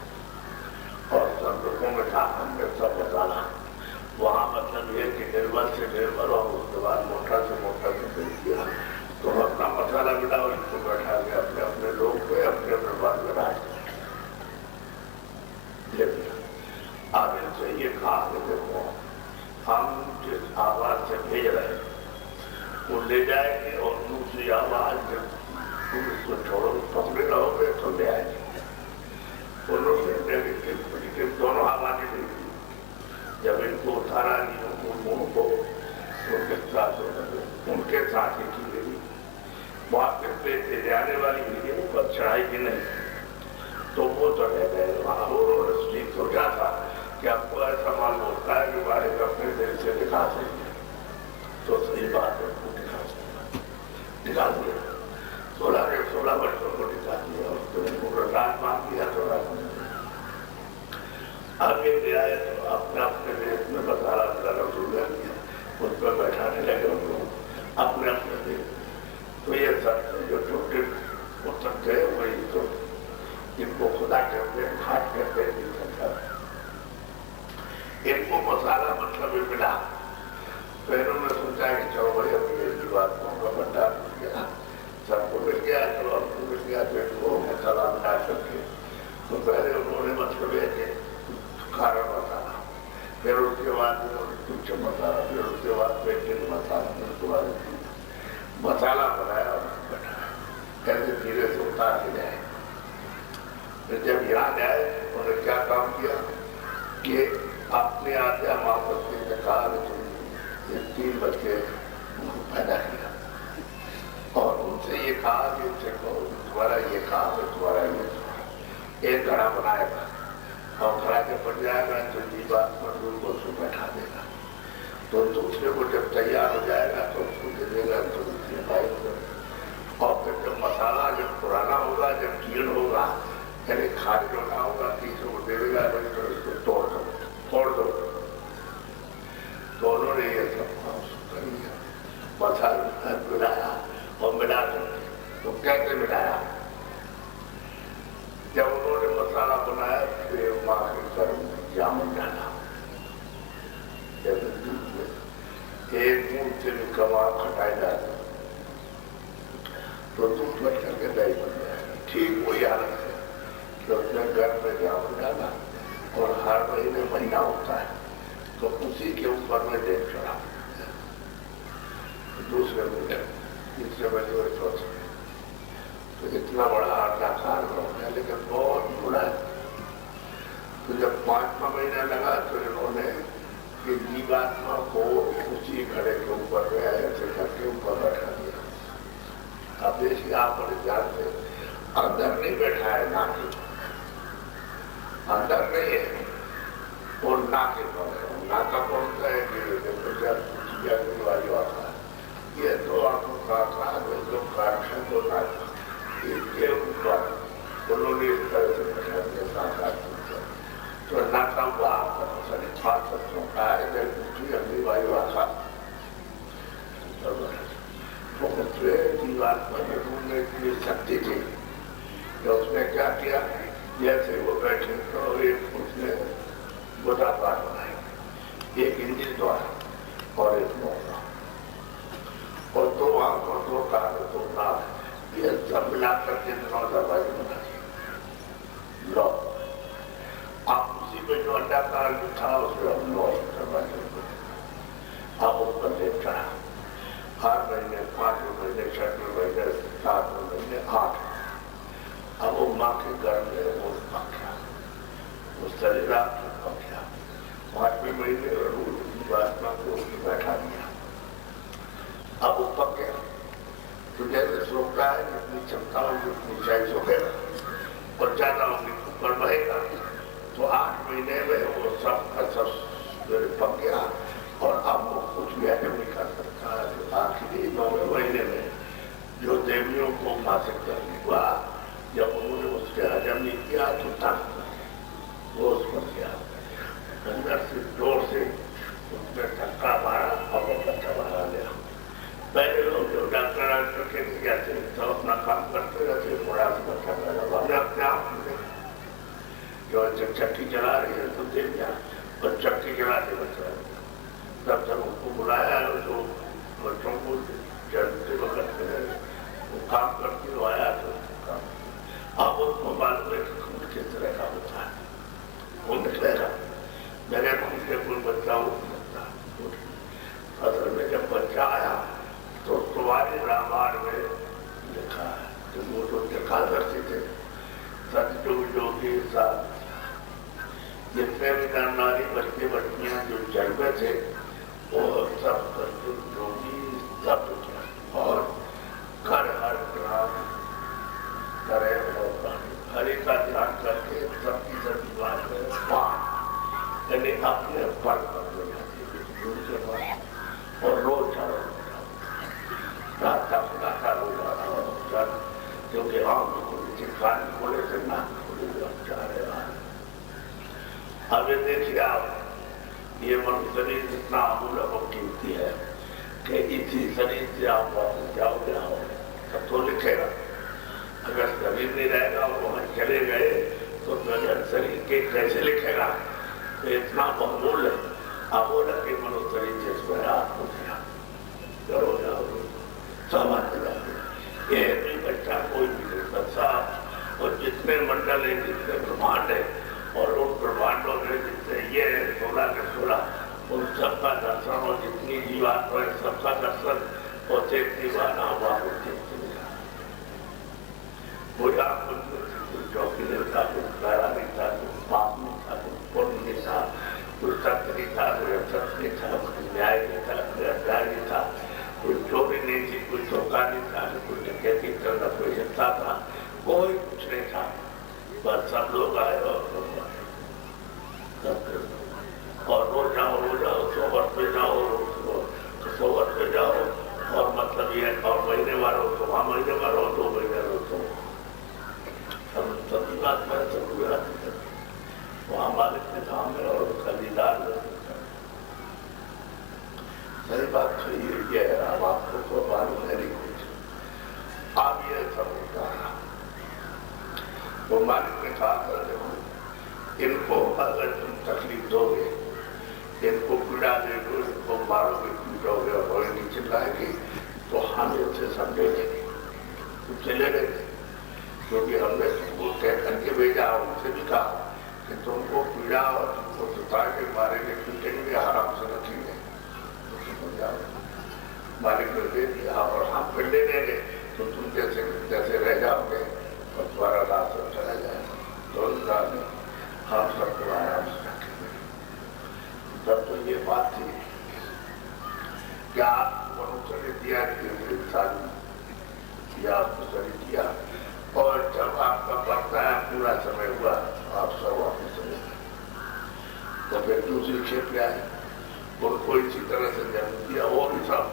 और सब लोगों में कहा हमने सब बताना वहाँ मतलब ये कि निर्मल से निर्मल और उसके बाद मोटा से भेज दिया तो अपना मसाला मिला और इसको बैठा के अपने अपने लोग को अपने अपने बात में राज अब इनसे ये कहा कि देखो हम जिस आवाज से भेज रहे हैं वो ले जाएंगे और दूसरी आवाज जब तुम इसको छोड़ो पकड़े रहोगे तो ले आएंगे उन्होंने नेगेटिव पॉजिटिव दोनों आवाजें दी जब इनको उतारा नहीं मुंह को उनके साथ ही की गई वहां पे जाने वाली वीडियो पर चढ़ाई की नहीं तो वो तो रह गए वहां उन्होंने ठीक सोचा था कि आपको ऐसा मालूम होता है कि बारे अपने दिल से दिखा सकते तो सही बात है उसको दिखा दिया 16 वर्षों को दिखा दिया और तुमको प्रसाद मांग दिया तो आगे ले आए तो अपने अपने देश में बसारा शुरू कर दिया उस पर बैठाने लगे उनको अपने अपने देश तो ये सब जो छोटे उत्तर थे वही तो इनको खुदा कहते हैं घाट कहते हैं इनको मसाला मतलब ही मिला तो इन्होंने सोचा कि चलो भाई अभी ये जीवात्माओं का भंडार मिल गया सबको मिल गया चलो हमको मिल गया तो इनको मसाला मिला करके तो पहले उन्होंने मतलब ये कि कारण मसाला फिर उसके बाद तुच्छ मसाला फिर उसके बाद पेटिंग मसाला फिर उसके बाद मसाला बनाया और बैठाया कैसे धीरे से उतार के जाए फिर जब यहाँ जाए उन्होंने क्या काम किया कि अपने आज्ञा मापति ने कहा ये 3 बच्चे पैदा किया और उनसे ये कहा कि तुम्हारा ये काम है तुम्हारा ये एक घड़ा बनाएगा और खड़ा के पड़ जाएगा तो जीवात्मा को उसको बैठा देगा तो दूसरे को जब तैयार हो जाएगा तो उसको दे देगा तो दूसरे भाई और फिर जब मसाला जब पुराना होगा जब कीड़ होगा यानी खाद होना होगा तीसरे को दे देगा तो उसको तोड़ दो तो उन्होंने ये सब कर लिया मसाला मिलाया और मिला करके तो कैसे मिलाया जब उन्होंने मसाला बनाया फिर माँ के घर में जामुन डाला जैसे दूध में एक मूंद से भी कमा खटाई डाला तो दूध बच करके दही बन जाएगा ठीक वही हालत है कि उसने घर में जामुन डाला और हर महीने महीना होता है तो उसी के ऊपर में देख चढ़ा दूसरे महीने तीसरे महीने और चौथे तो इतना बड़ा आकार हो गया लेकिन बहुत बुरा है तो जब 5वां महीना लगा तो इन्होंने कि जीवात्मा को उसी घड़े के ऊपर में ऐसे करके ऊपर बैठा दिया अब देखिए आप बड़े ध्यान से अंदर नहीं बैठा है नाके अंदर नहीं है और नाके पर है नाका कौन सा है कि वाली आता है ये तो आंखों का आकार जो काट है तो नाका ये ऊपर उन्होंने इस तरह से बैठा दिया साकार तो नाका हुआ वायु आशा जीवात्मा में ढूंढने की शक्ति थी तो उसने क्या किया जैसे वो बैठे तो एक उसने गोदा पार बनाई एक इंजन द्वारा और एक मौका और 2 आंख और 2 कान 2 नाक ये सब मिलाकर के 9 दवाई बनाई लो आप उसी में जो अंडाकार था उसमें हम 9 दवाई आप ऊपर ले चढ़ा हर महीने 5वें महीने 6वें महीने 7वें महीने 8 अब वो माँ के घर में वो पक्या उस शरीर आपके पक्या 5वें महीने रोज जीवात्मा को बैठा दिया अब वो पक गया तो जैसे सोता है जितनी क्षमता होगी उतनी ऊंचाई सोएगा और ज्यादा होगी ऊपर बहेगा तो 8 महीने में वो सब का सब और चक्की चलाते बच्चा तब तक उनको बुलाया जो बच्चों को चलते वक्त वो काम करके तो आया तो काम अब उसको मालूम है कि किस तरह का होता है वो निकलेगा मेरे उनके कोई बच्चा उठ सकता असल में जब बच्चा आया तो तुम्हारे रामायण में लिखा है कि वो तो एकादशी थे सतयुग योगी साथ जितने भी नर नारी बच्चे बच्चियां जो जन्मे थे वो सब सतयुग योगी सब और कर हर ग्राम करे हरि का ध्यान करके सबकी सभी बात में यानी अपने पर और रोज क्योंकि हम कान खोले से नाक खोले जा रहे हैं अब ये देखिए आप ये मनुष्य शरीर जितना अमूल्य और कीमती है कि इसी शरीर से आप वापस जाओगे आओगे तब तो लिखेगा अगर शरीर नहीं रहेगा और वहां चले गए तो अगर शरीर के कैसे लिखेगा तो इतना बहुमूल्य अमूल्य के मनुष्य शरीर जिसमें आप हो गया करो जाओगे समाज ये भी बच्चा कोई भी बच्चा और जितने मंडल है जितने ब्रह्मांड है और उन ब्रह्मांडों में जितने ये 16 के 16 उन सबका दर्शन और जितनी जीवात्मा है सबका दर्शन और देखती वाला हुआ कोई आपको चौकी नहीं था कुछ प्यारा नहीं था कुछ पाप नहीं था कुछ पुण्य नहीं था कुछ सत्य नहीं था कोई असत्य नहीं था कोई न्याय नहीं था कोई अन्याय नहीं था कोई चोरी नहीं थी कोई धोखा नहीं था कोई डकैती करना कोई हिंसा था कोई कुछ नहीं था बस सब लोग आए और रोज जाओ 100 वर्ष पे जाओ 100 वर्ष पे जाओ और मतलब ये और महीने वालों तो वहाँ महीने वालों 2 महीने तो सभी बात मैं सब वहाँ मालिक के सामने और खरीदार सही बात तो ये है अब आपको तो मालूम है नहीं कुछ आप ये सब होता है वो मालिक ने कहा था देखो इनको अगर तुम तकलीफ दोगे इनको पीड़ा देगे इनको मारोगे पीटोगे और रोएंगे चिल्लाएगी तो हम इनसे समझेंगे तुम चले गए क्योंकि हमने तुमको कह करके भेजा उनसे भी कहा कि तुमको पीड़ा और तुमको सुता के मारेंगे पीटेंगे आराम से रखेंगे मालिक ने दे दिया और हम फिर ले लेंगे तो तुम जैसे जैसे रह जाओगे और तुम्हारा रास्ता चला जाएगा तो उन्होंने हम सबको आराम से रखेंगे तब तो ये बात थी क्या मनुष्य ने दिया इंसान या आपको शरीर दिया और जब आपका बढ़ता है पूरा समय हुआ आप सब वापस चले तो फिर दूसरी खेप क्या है उनको इसी तरह से जन्म दिया वो भी सब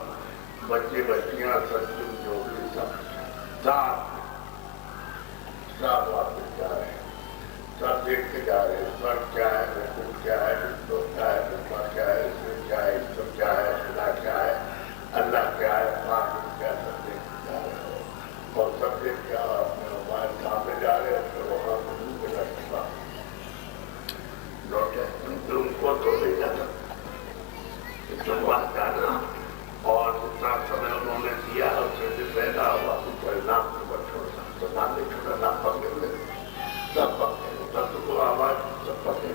बच्चे बच्चियां सत्युग जो भी सब वापस जा रहे हैं सब देखते जा रहे हैं स्वर्ग क्या है वैकुंठ क्या है विष्णु क्या है ब्रह्मा क्या है शिव क्या है ईश्वर क्या है खुदा क्या है अल्लाह क्या है महावीर क्या सब देखते जा रहे हो और सब देख क्या अपने मोबाइल सामने जा रहे हैं फिर वहां लौटे उनको तो ले जाना वहाँ जाना और जितना समय उन्होंने दिया उससे भी पैदा हुआ परिणाम तो नाम नहीं छोड़ा नाम पकड़े सब पकड़े तत्व को आवाज सब पकड़े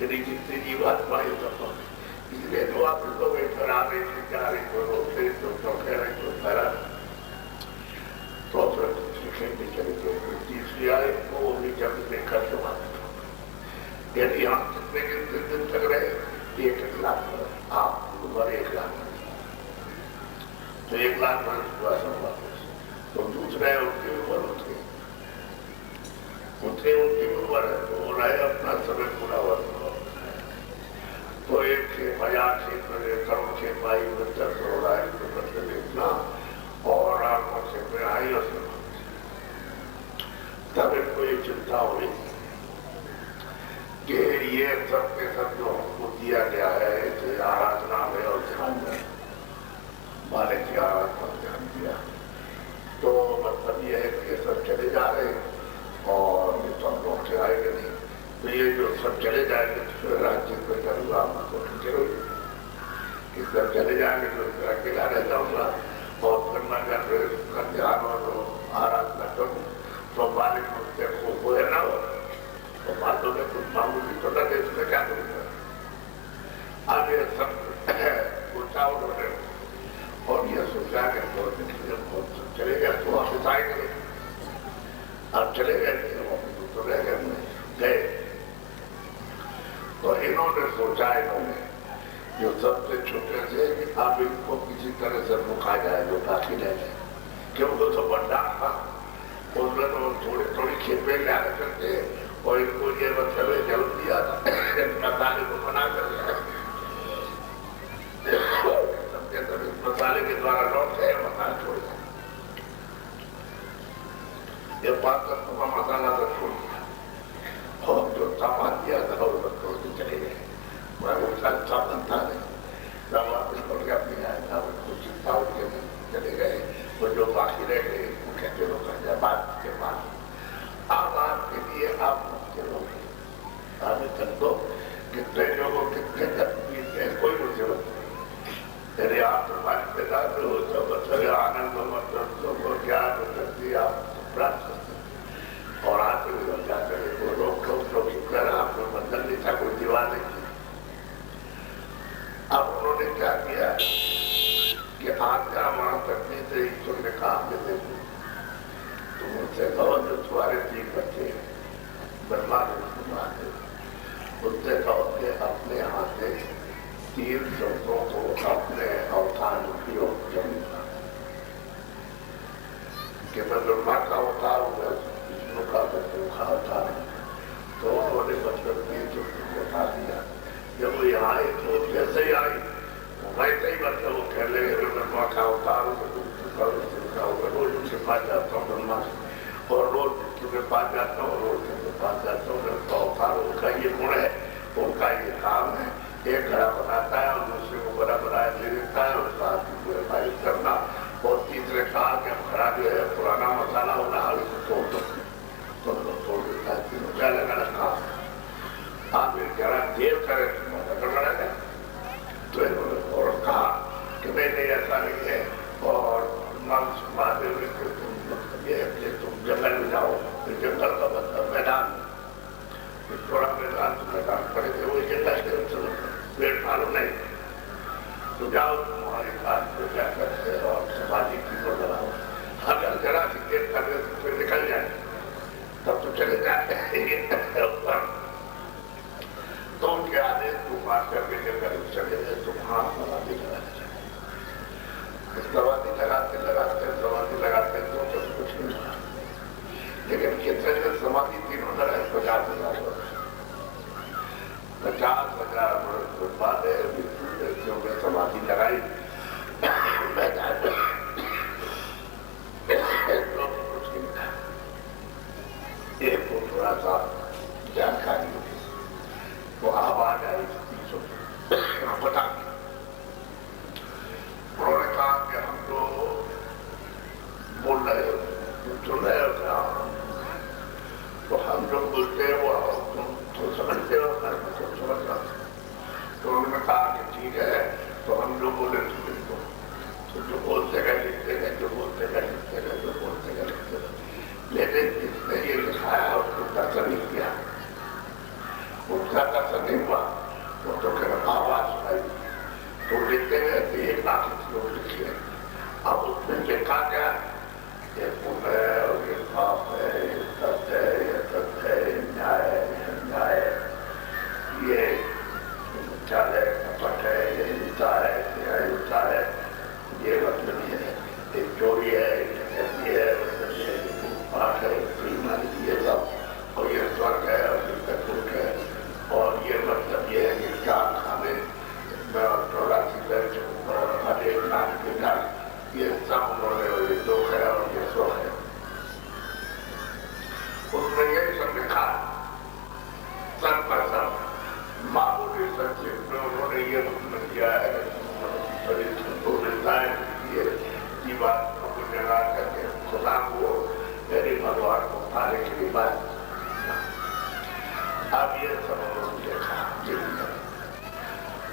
यदि जितनी जीवात्माएं सब पकड़े इसलिए तो आप लोग इधर आ रहे थे जा रहे तो रोते तो कह रहे तो ठहरा तो फिर सीखेंगे चले गए तीसरी आए तो वो भी जब देखकर के बात यदि हम कितने दिन तक रहे 1 लाख आप उम्र 1 लाख तो 1 लाख वर्ष हुआ सब वापस तो दूसरे उनकी उम्र उतनी उनकी उम्र है तो हो रहा है अपना समय पूरा वर्ष तो 1 खेप 1000 खेप 1 करोड़ खेप आई 10 करोड़ आई तो मतलब इतना और 8 खेप में आई और तब इनको ये चिंता हुई कि ये सब के सब जो हमको दिया गया है इसे आराधना में और ध्यान में मालिक की आराधना ध्यान दिया तो मतलब ये है कि ये सब चले जा रहे हैं और ये तो हम लोग के आएंगे नहीं तो ये जो सब चले जाएंगे तो फिर राज्य में जब चले जाएंगे तो फिर अकेला रह जाऊंगा और फिर मैं घर पे उसका ध्यान और आराधना करूँ तो मालिक मुझसे हो ना हो तो बातों में कुछ मामूली तो लगे इसमें क्या करूँगा आगे सब पूछा उन्होंने और ये सोचा कि चले गए तो वापस आएंगे अब चले गए तो रह गए तो इन्होंने सोचा इन्होंने जो सबसे छोटे से कि अब इनको किसी तरह से रुका जाए जो बाकी रह जाए क्योंकि तो बड़ा था उसमें तो थोड़ी थोड़ी खेपे लिया करते और इनको ये मतलब जल दिया था मसाले को बना कर सबके सब इस मसाले के द्वारा लौट गए मसाला छोड़ दिया ये बात का मसाला तो छोड़ दिया और जो सामान दिया था वो छोड़ के चले गए उसका साधन था नहीं तब वापस लौट के अपनी आया कुछ चिंता उनके चले गए वो जो बाकी रह गए उनके दिलों का बात के बाद अब आपके लिए आप मुख्य लोग आगे चल दो कितने लोगों कितने तकलीफ कोई मुसीबत नहीं यदि आप तुम्हारे पिता हो तो आनंद हो ज्ञान हो सकती आप प्राप्त करते और आप जाकर वो रोक कर आपने बंधन नहीं था कोई दीवार नहीं थी अब उन्होंने क्या किया कि आज्ञा वहां तक नहीं थे ईश्वर ने कहा कि देखो तुम उनसे कहो जो तुम्हारे 3 बच्चे ब्रह्मा ने उनसे कहो कि अपने हाथ से 3 शब्दों को अपने अवतार उपयोग करूंगा कि मैं ब्रह्मा का अवतार हूँ विष्णु का अवतार तो उन्होंने मतलब 3 शब्दों को बता दिया जब वो यहाँ आई तो जैसे ही आई वैसे ही मतलब वो कह ले ब्रह्मा का अवतार रोज उनके पास जाता हूँ ब्रह्मा और रोज उनके पास जाता हूँ रोज उनके पास जाता हूँ उनका अवतार उनका ये गुण है उनका ये काम है एक घड़ा बनाता है और दूसरे को बड़ा बनाया दे देता है उसका भाई करना और तीसरे कहा कि घड़ा जो है पुराना मसाला होना उसको तोड़ दो तोड़ देता है तीनों का अलग अलग काम आप जरा देर करे तो और कहा कि नहीं ऐसा नहीं है और महादेव ये तुम जंगल में जाओ फिर जंगल का मतलब मैदान थोड़ा मैदान तो मैदान पड़े थे वही जंगल पेड़ मालूम नहीं तो जाओ तुम्हारे पास तो क्या करते और समाधि की को लगाओ अगर जरा सी देर कर दे तो फिर निकल जाए तब तो चले जाते तो उनके आदेश को पास करके जंगल चले गए तो वहां समाधि लगाते तो कुछ नहीं हुआ लेकिन कितने दिन समाधि 3 लगाए 50,000 वर्ष 50,000 वर्ष के बाद व्यक्तियों में समाधि लगाई कुछ नहीं था एक को थोड़ा सा जानकारी वो आवाज आई बता उन्होंने कहा कि हम तो बोल रहे हो सुन रहे हो क्या तो हम जो बोलते हैं वो तुम तो समझते हो मैं तो समझ रहा था तो उन्होंने कहा कि ठीक है तो हम जो बोले तो जो बोलते गए लिखते गए जो बोलते गए लिखते गए जो बोलते गए लिखते गए लेकिन जिसने ये लिखाया उसको दर्शन नहीं किया उसका दर्शन नहीं हुआ वो तो फिर आवाज सुनाई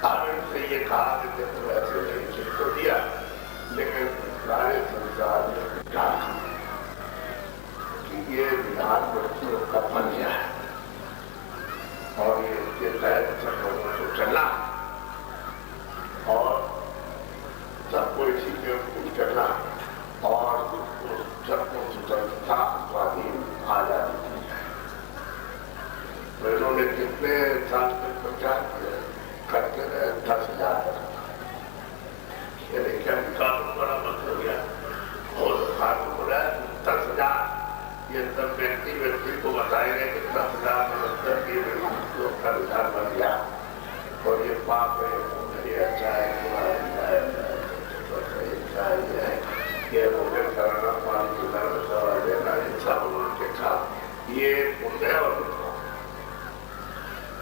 آپ سے یہ کہا کہ جب ایسے نہیں چپ کو دیا لیکن سارے سنسار نے کہا کہ یہ بہار بچوں کا پنجہ ہے اور یہ اس کے تحت سب لوگوں کو چلنا اور سب کو اسی کے اوپر چلنا اور سب کو سوتنترتا سوادھین آزادی دی جائے. تو انہوں نے کتنے سال تک پرچار کیا کرتے رہے 10,000 یعنی کیا قانون بڑا مت ہو گیا اور قانون بڑا 10,000 یہ سب ویکتی کو بتائیں گے کہ 10,000 کی لوگ کا وچار بن گیا اور یہ پاپ ہے یہ اچھا ہے یہ مجھے کرنا پانی کی طرف سوال دینا یہ سب انہوں نے دیکھا یہ پنیہ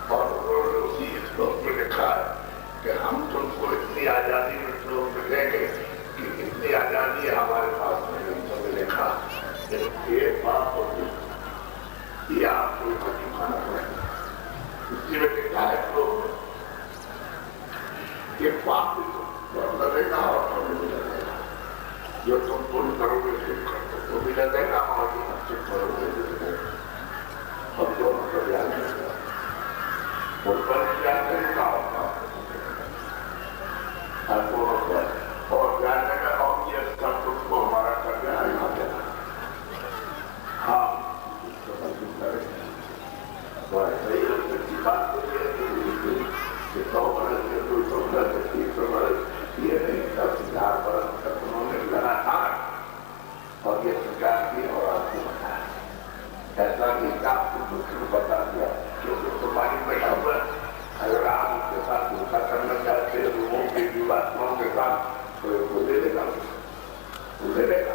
اور انہوں نے اسی اسلوک میں لکھا ہے کہ ہم تم کو اتنی آزادی میں اسلوک میں دیں گے کہ اتنی آزادی ہمارے پاس میں انہوں نے لکھا یہ بات ہوتی یہ آپ کو چکانا پڑے اسی میں لکھا ہے لوگ یہ پاپ لگے گا اور ہمیں بھی لگے گا جو تم پوری کرو گے تو بھی لگے گا اور جو اچھے کرو گے ہم دونوں کو دھیان دیں گے ان پر دھیان دیں گا اور دھیان دیں گا اور یہ سب کچھ کو ہمارا کرنے آئے گا دینا ہاں صحیح اس کی بات کہ 100 برس یا 200 برس یا 300 برس یہ نہیں 10,000 برس تک انہوں نے لگاتار اور یہ سرکار کی اور آپ کو بتایا ایسا نہیں کہ آپ کو دوسرے بتا دیا کیونکہ تمہاری بیٹھا ہوا اگر آپ اس کے ساتھ دھوکا کرنا چاہتے ہیں لوگوں کی جیواتماؤں کے ساتھ تو اس کو دے دے گا اسے دے گا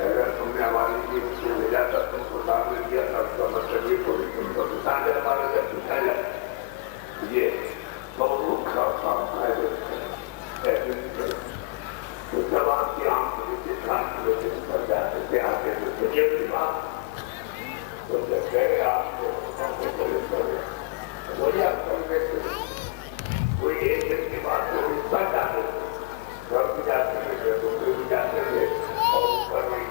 اگر تم نے ہماری چیز کو لے جاتا تم کو سامنے دیا تھا تو مطلب یہ کوئی تم کو بتا دے ہمارا جب پوچھا جائے یہ بہت خاص ہے ایسے نہیں کرے تو جب آپ کی آنکھ کو کسی کھان کی وجہ سے کر جاتے تھے آگے سے سجے کی بات تو جب کہے آپ کو پولیس کر گیا وہی آپ کر دیتے کوئی ایک دن کی بات کو حصہ جاتے تھے گھر بھی جاتے تھے دوسرے بھی جاتے تھے اور اوپر میں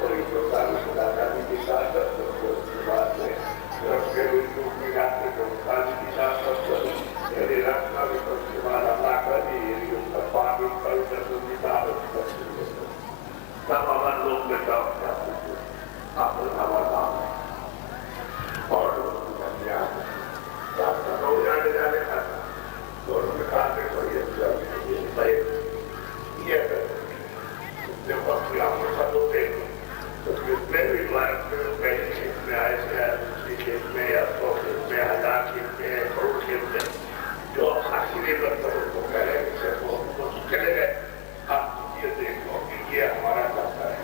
کوئی جو ساری خداکاری کی ساتھ کرتے تھے اس کے بعد میں رب کے بھی دکھ میں جاتے تھے ساری کی ساتھ کرتے تھے یعنی رب کا بھی اس کے بعد اللہ کا بھی یعنی اس کا پانی کل کر تو بھی دعوت کرتے تھے سب ہمارے لوگ میں ڈاؤ جاتے تھے آپ نے ہمارا نام ہے اور آپ کا نو جانے جانے کا تھا تو انہوں نے کہا کہ کوئی یہ جب آپ کی آپ کو سب ہوتے تو کتنے بھی لائف میں پہلی کھیت میں آئے سے آئے دوسری کھیت میں یا 100 کھیت میں 1000 کھیت میں کروڑ کھیت میں جو خاصی نہیں کرتا اس کو کہہ رہے کہ وہ چلے گئے آپ یہ دیکھو کہ یہ ہمارا کرتا ہے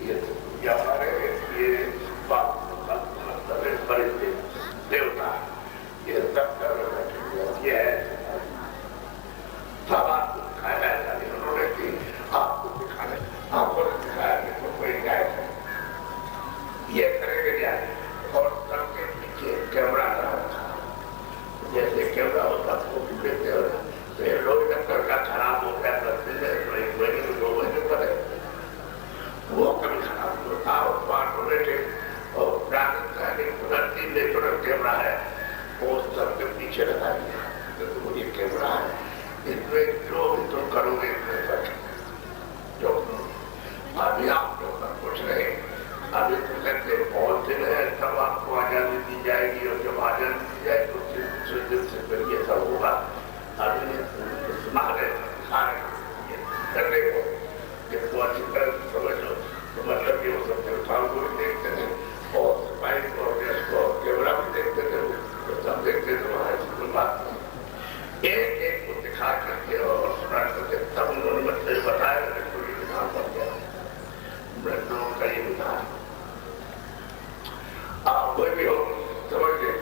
یہ ہمارے یہ بات بڑے دیوتا یہ سب کر رہے یہ ہے سب آپ کو دکھایا ایسا نہیں انہوں نے کہ آپ کو دکھانے آپ کو دکھایا کہ تو کوئی جائز ہے یہ کریں گے جائے اور سب کے پیچھے کیمرہ رہا تھا جیسے کیمرہ ہوتا تو بھی دیتے ہو پھر لوگ ڈاکٹر کا خراب ہو گیا کرتے تھے تو 1 مہینے 2 مہینے پڑے وہ کبھی خراب ہوتا اور بات ہونے کے اور پدرتی نیچرل کیمرہ ہے وہ سب کے پیچھے لگا دیا تو یہ کیمرہ ہے اس میں جو بھی تم کرو گے اتنے سچ جو ابھی آپ لوگ کچھ نہیں ابھی تو کہتے بہت دن ہے تب آپ کو آزادی دی جائے گی اور جب آزادی دی جائے تو دوسرے دن سے پھر یہ سب ہوگا ابھی سنا رہے سارے کرنے کو جب تو اچھی طرح سمجھ لو تو مطلب کہ وہ سب تنخواہ کو بھی دیکھتے تھے اور سپاہی کو ڈریس کو کیمرہ بھی دیکھتے تھے وہ سب دیکھتے تھے وہاں اس بات ایک ایک کو دکھا کر کے اور سنا کر کے تب انہوں نے مجھے بتایا کہ کوئی نظام بن گیا لوگوں کا یہ نظام آپ کوئی بھی ہو سمجھ گئے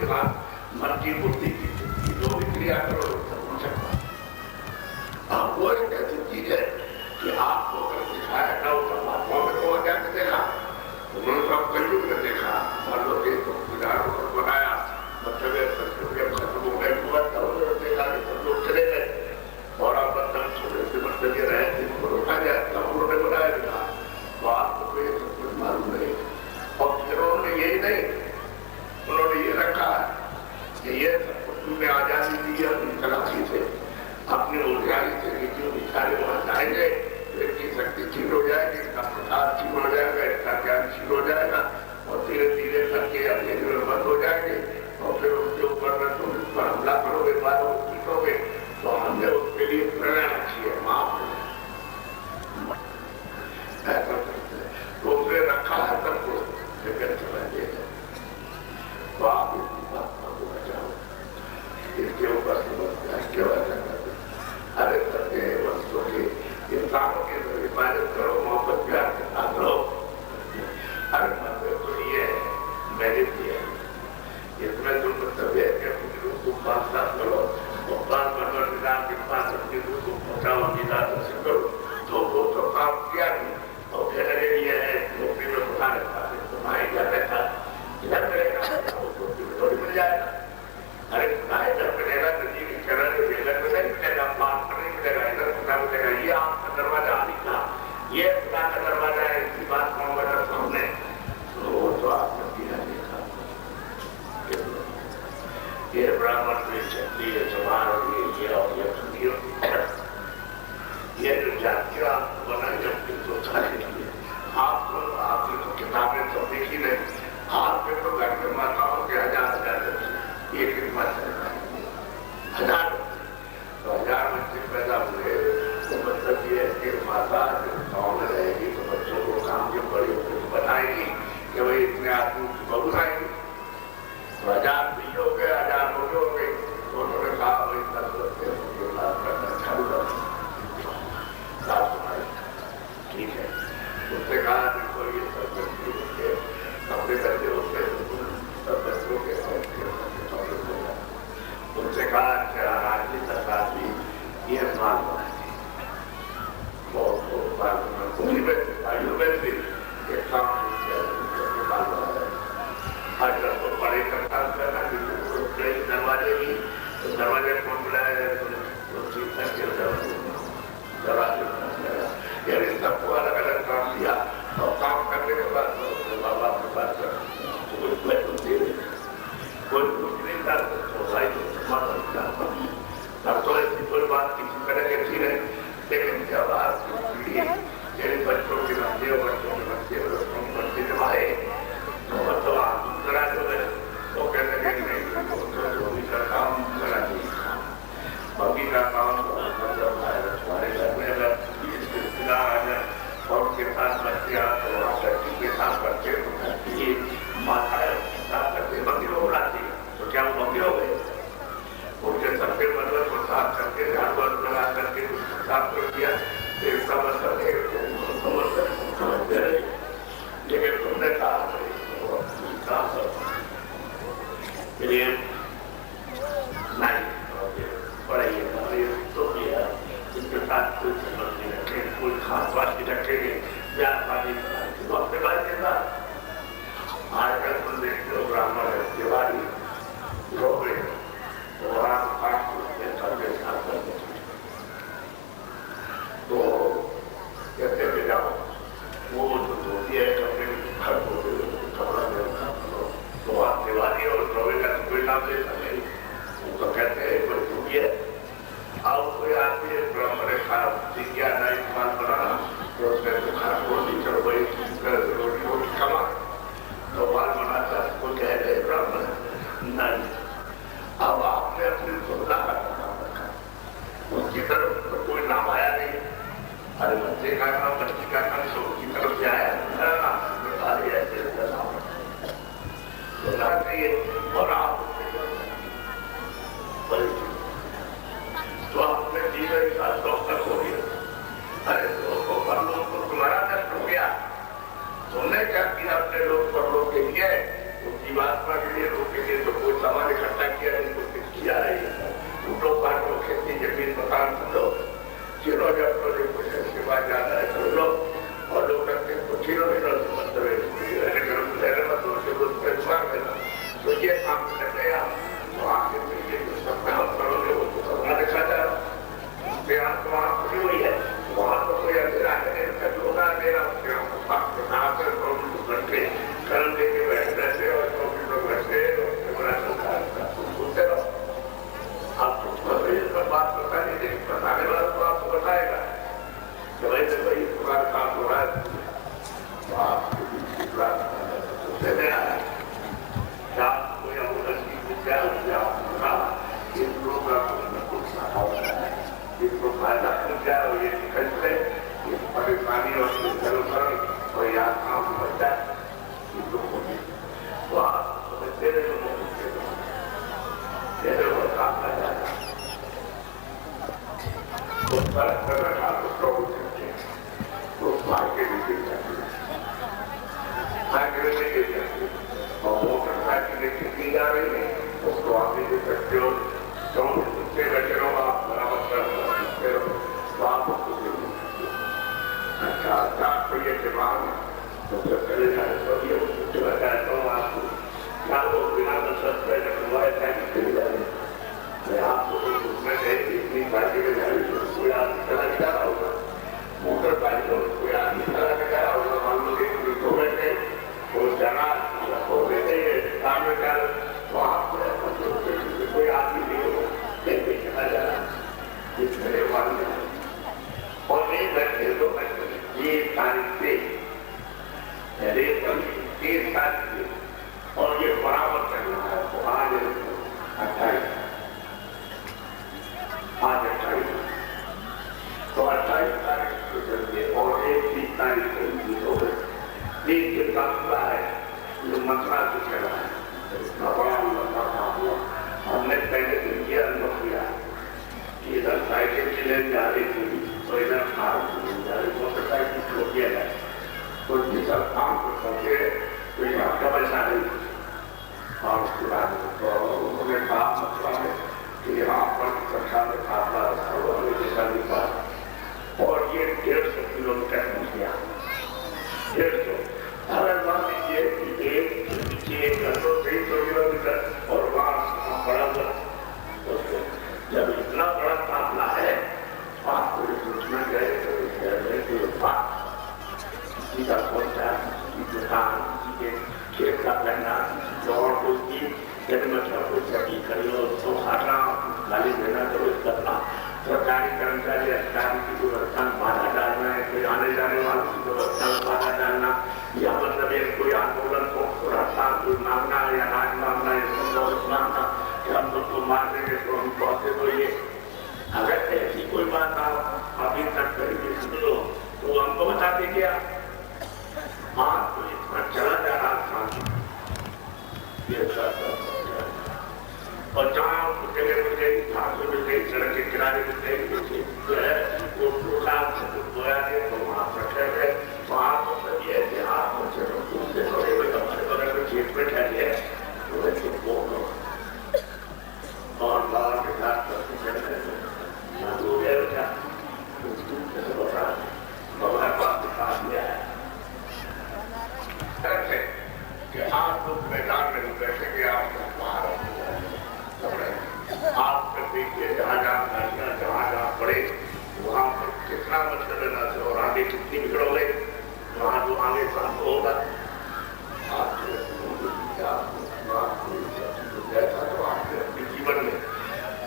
कि हाँ मन की बुद्धि की जो भी क्रिया करो हो सकता। हाँ वो एक ऐसी चीज है कि आपको अगर दिखाया ना हो परमात्मा में तो क्या देखा उन्होंने सब कलयुग में देखा मान लो कि तो विधानों को बनाया मतलब खत्म हो गए देखा कि सब लोग चले गए और आप बंधन छोटे से मतलब ये रहे थे उनको रोका जाए तब उन्होंने बनाया विधान तो आपको ये सब कुछ मालूम नहीं और फिर उन्होंने यही नहीं उन्होंने ये रखा कि ये सब कुछ में आजादी दी अपनी तलाशी से अपनी ऊर्जाई से नीचे बिचारे वहां जाएंगे तो इनकी शक्ति छीन हो जाएगी इनका प्रसाद छीन हो जाएगा इनका ज्ञान छीन हो जाएगा और धीरे धीरे करके अपने जीवन बंद हो जाएंगे और फिर उनके ऊपर में तुम इस पर हमला करोगे मारो पीटोगे तो हमने उसके लिए प्रेरणा रखी है माफ ऐसा तो उसने रखा है सबको लेकिन समझिए तो आप इसकी बात को बचाओ इसके ऊपर के वजह अरे सत्य वस्तु के इंसानों के हिफाजत करो मोहब्बत प्यार के साथ रहो अरे मतलब तो ये मैंने दिया इसमें तुम मतलब है कि अपनी रूप को पास करो और पास बनकर निदान के पास अपनी रूप को पहुंचाओ निदान से करो तो वो तो काम किया नहीं और फिर अरे ये है नौकरी में पता रहता है तुम्हारे घर रहता इधर रहेगा थोड़ी मिल जाएगा अरे तुम्हारे घर में रहेगा तो जी चरण घर में नहीं मिलेगा पास पर नहीं मिलेगा इधर खुदा मिलेगा ये आपका दरवाजा आने का ये खुदा का दरवाजा है इसकी बात मोहम्मद सामने तो वो तो आपने दिया देखा ये ब्राह्मण की शक्ति है समारोह ये और ये सुनियो ये जो जातियां आपको बनाई जब तो सारी आपको आपने तो किताबें तो देखी नहीं आपके तो घर में माताओं के हजार एक हजार तो हजार बच्चे पैदा हुए तो मतलब ये है कि माता गाँव में रहेगी तो बच्चों को काम के बड़ी होकर बताएगी कि भाई इतने आदमी की बहू आएगी तो हजार भी हो गए हजार हो गए तो उन्होंने कहा भाई करना चालू कर साफ सफाई ठीक है उसने कहा देखो ये सब बच्चे होते कपड़े करके होते सब बच्चों के उनसे कहा अच्छा राजनीति सरकार भी ये मान आयुर्वेद भी एक काम अगर तो बड़े करता करना दरवाजे की तो दरवाजे कौन बुलाया यानी सबको अलग अलग काम दिया और काम करने के बाद बाबा के पास कोई नहीं था तब तो ऐसी कोई बात किसी तरह की थी नहीं लेकिन जब आज की पीढ़ी मेरे बच्चों के बच्चे निभाए तो मतलब आप दूसरा जो उससे मैं आया रात को या वो लड़की विद्या उससे आपको कहा इन लोगों का कुछ न कुछ सहारा है इनको फायदा मिल जाए और ये निकल ले इस परेशानी और जरूरत और यात्राओं को बच जाए इन लोगों को तो आप तेरे लोगों को तेरे को काम कर जाएगा उस पर रखा तो प्रभु करके तो भाग्य भी गिर जाती है भाग्य भी गिर जाती है और मोटरसाइकिल लेके की जा रही है उसको आप भी दे सकते हो तो उससे बैठे रहो आप बराबर कर सकते हो तो आप उसको दे सकते हो अच्छा 4 पहिए के बाद तो चले जाए तो ये उससे बताया तो आपको क्या वो बिना सस्ते रखवाए टाइम चले जाए मैं आपको उसमें नहीं इतनी बाइकें में जा रही हूँ कोई आदमी चला के जा रहा होगा मोटरसाइकिल कोई आदमी चला के जा रहा होगा मान लो कि दो बैठे वो जाना हो गए काम में जा वहाँ कोई आदमी नहीं हो कैसे चला जा रहा इसमें वाले और नहीं बैठे तो बैठे 1 तारीख से 1 तारीख से और ये बराबर चल रहा है तो आज 28 आज 28 तो 28 तारीख को चलिए और 30 तारीख को हो गए एक के काफिला है जो मथुरा से चला है इतना बड़ा लंबा काफिला हमने पहले दिन किया अनुभव किया इधर साइकिल चले जा रही थी तो इधर कार जा रही मोटरसाइकिल को किया जाए तो जिस काम को करके तो यहाँ का पैसा नहीं और उसके बाद तो उन्होंने कहा मथुरा में कि यहाँ पर कक्षा में काफिला जैसा नहीं पा और ये 150 किलोमीटर पहुँच गया 150 अगर मान लीजिए एक घंटों 300 किलोमीटर और वहाँ बड़ा जब इतना बड़ा काफिला है आपको सूचना गए तो किसी का पहुंचा किसी दुकान किसी के खेत का कहना और उसकी मतलब कोई सभी खरीदो उसको खाना गाली देना तो करना सरकारी कर्मचारी अधिकारी की व्यवस्था में बाधा डालना है कोई आने जाने वालों की व्यवस्था में बाधा डालना या मतलब एक कोई आंदोलन को हड़ताल कोई मांगना या अनाज मांगना या संतोष मांगना कि हम लोग को मार देंगे तो हम पहुंचे तो ये अगर ऐसी कोई बात आप अभी तक करेंगे सुन लो तो हमको बताते क्या हाँ तो इतना चला जा रहा था और जहाँ जगह मिल गई घासों मिल गई सड़क के किनारे मिल गई जो है वो प्रोग्राम से बोया गया तो वहाँ पर ठहर गए वहाँ पर सभी ऐसे हाथ पहुँचे उससे थोड़े हुए हमारे बगल में खेत में ठहरे तो वैसे बोलो और बाहर के साथ करते चले गए हो गया बेटा कैसे बता बाबा पास दिखा दिया है कि आप लोग मैदान में नहीं बैठेंगे आप बाहर आप देखिए जहाँ जहाँ पड़े वहाँ पर कितना मच्छर लेना चाहिए और आगे कितनी बिगड़ोगे वहाँ जो आगे साफ होगा आपके अपने जीवन में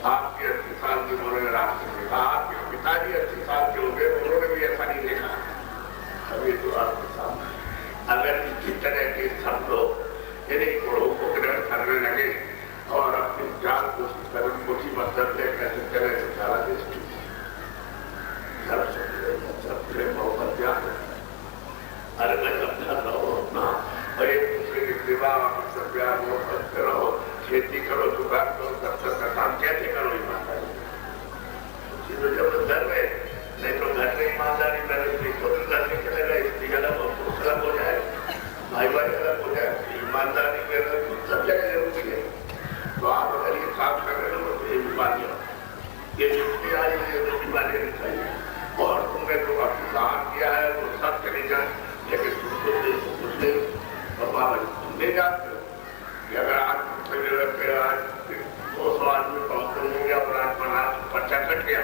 आपके 80 साल की उम्र में रास्ते में आपके पिताजी 80 साल के हो गए उन्होंने भी ऐसा नहीं देखा अभी तो आपके सामने अगर इसी तरह के सब लोग इन्हीं गुणों को ग्रहण करने लगे और अपनी जान को मुसीबत दर्जे कैसे चले तो सारा देश अरे मैं समझा रहो अपना और एक दूसरे के विवाह प्यार करते रहो खेती करो दुकान करो दफ्तर का काम कैसे करो ईमानदारी तो जब घर में नहीं तो घर में ईमानदारी मेरे तो घर में चलेगा स्त्री अलग और पुरुष अलग हो जाए भाई भाई अलग हो जाए ईमानदारी में सब जगह जरूरी है तो आप अगर ये काम कर रहे हो तो ये बीमारियां ये जितनी आई है वो बीमारियां चाहिए और तुमने जो अपमान किया है वो सब चली जाए लेकिन तुमको कुछ नहीं तुमने जानते हो कि अगर आज आज 200 आदमी पहुंचते होंगे और आज बना पर्चा कट गया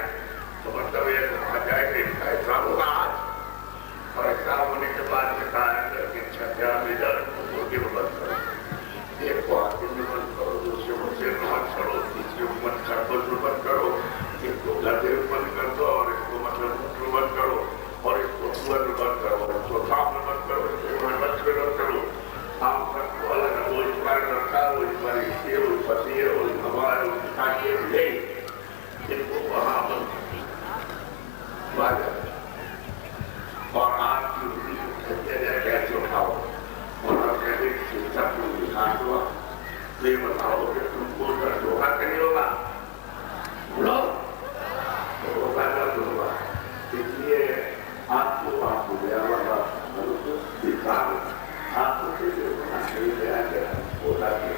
तो मतलब ये आ जाएगा एग्जाम होगा आज और एग्जाम होने के बाद में कहा है कि छठा रिजल्ट बंद करो एक को आगे में बंद करो दूसरे को सिर मत छोड़ो तीसरे को मत बंद करो इसको गधे बंद कर दो और इसको मतलब बंद करो और इसको बंद करो इसको साफ बंद करो इसको बंद करो आप तो ये बताओ कि तुमको धोखा नहीं होगा, बोलो तो धोखा कर दूंगा। इसलिए आपको गया वाला विधान आपको बोला कि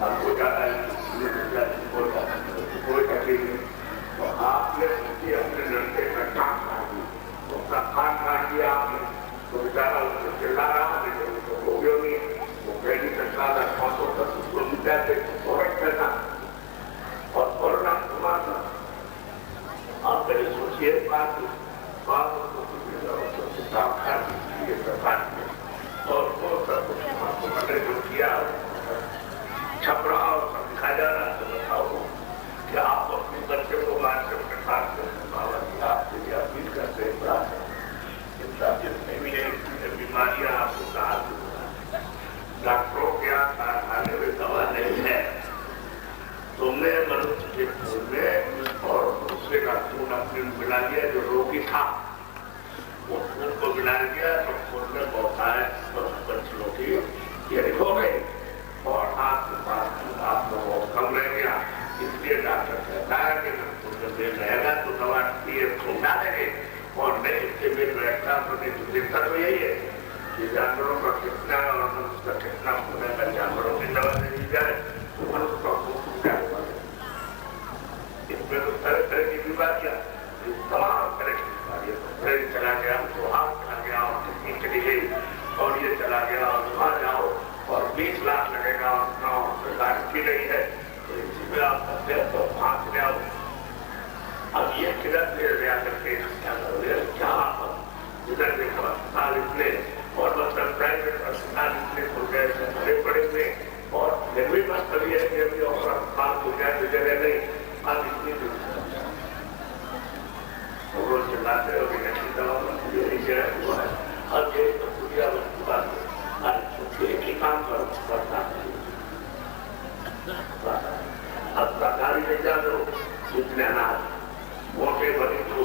आपको जाना कोई तकलीफ नहीं। तो आपने उसकी अपने लड़के का काम खा दी, उसका खान खा दिया आपने, तो बेचारा उसको चिल्ला रहा, लेकिन उसको हो गया नहीं, वो पहली चला था 500 तक उसको मिलता थे और करना और कोरोना मारना। आप पहले सोचिए बात और वो सब कुछ आपको मैंने जो किया छप रहा और सब दिखाया जा रहा है। तो बताओ कि आप अपने बच्चे को मार के अपने साथ आपके लिए अपील करते हैं जितने भी बीमारियां आपको कहा डॉक्टरों के यहाँ खाने में दवा नहीं है, तुमने मनुष्य के खून में और दूसरे का खून अपने मिला दिया जो रोगी था, वो खून को मिला दिया तो खून में बहुत सारे बच्चों की ये हो गई और आपके पास आप लोगों को कम रह गया। इसलिए डॉक्टर कहता है कि खून में रहेगा तो दवा छोटा देंगे और नहीं इसके बिल बैठता तो दिक्कत तो यही है कि जानवरों का कितना और मनुष्य का कितना खून है। जानवरों की दवा दे दी जाए तो मनुष्य का खून क्या होगा। इसमें तो तरह तरह की बीमारियां, तमाम तरह की बीमारियां, ब्रेन चला गया तो हाथ चला गया और किडनी चली गई और ये चला गया और वहां जाओ और 20 लाख लगेगा और 9 सरकार की नहीं है, तो इसी में आप फंसे तो फांस ले आओ। अब ये किधर ले करके क्या करोगे, क्या जिधर देखो अस्पताल इतने और मतलब प्राइवेट अस्पताल इतने खुल गए भरे पड़े हुए और फिर भी बस कभी ऐसी अभी और अस्पताल खुल गया तो जगह नहीं। अब इतनी रोज चलाते हो कि अच्छी दवा यही जगह हुआ है। अब ये तो दुनिया की बात है, एक ही काम करो करता अब सरकारी में जा दो जितने अनाज मोटे बड़ी को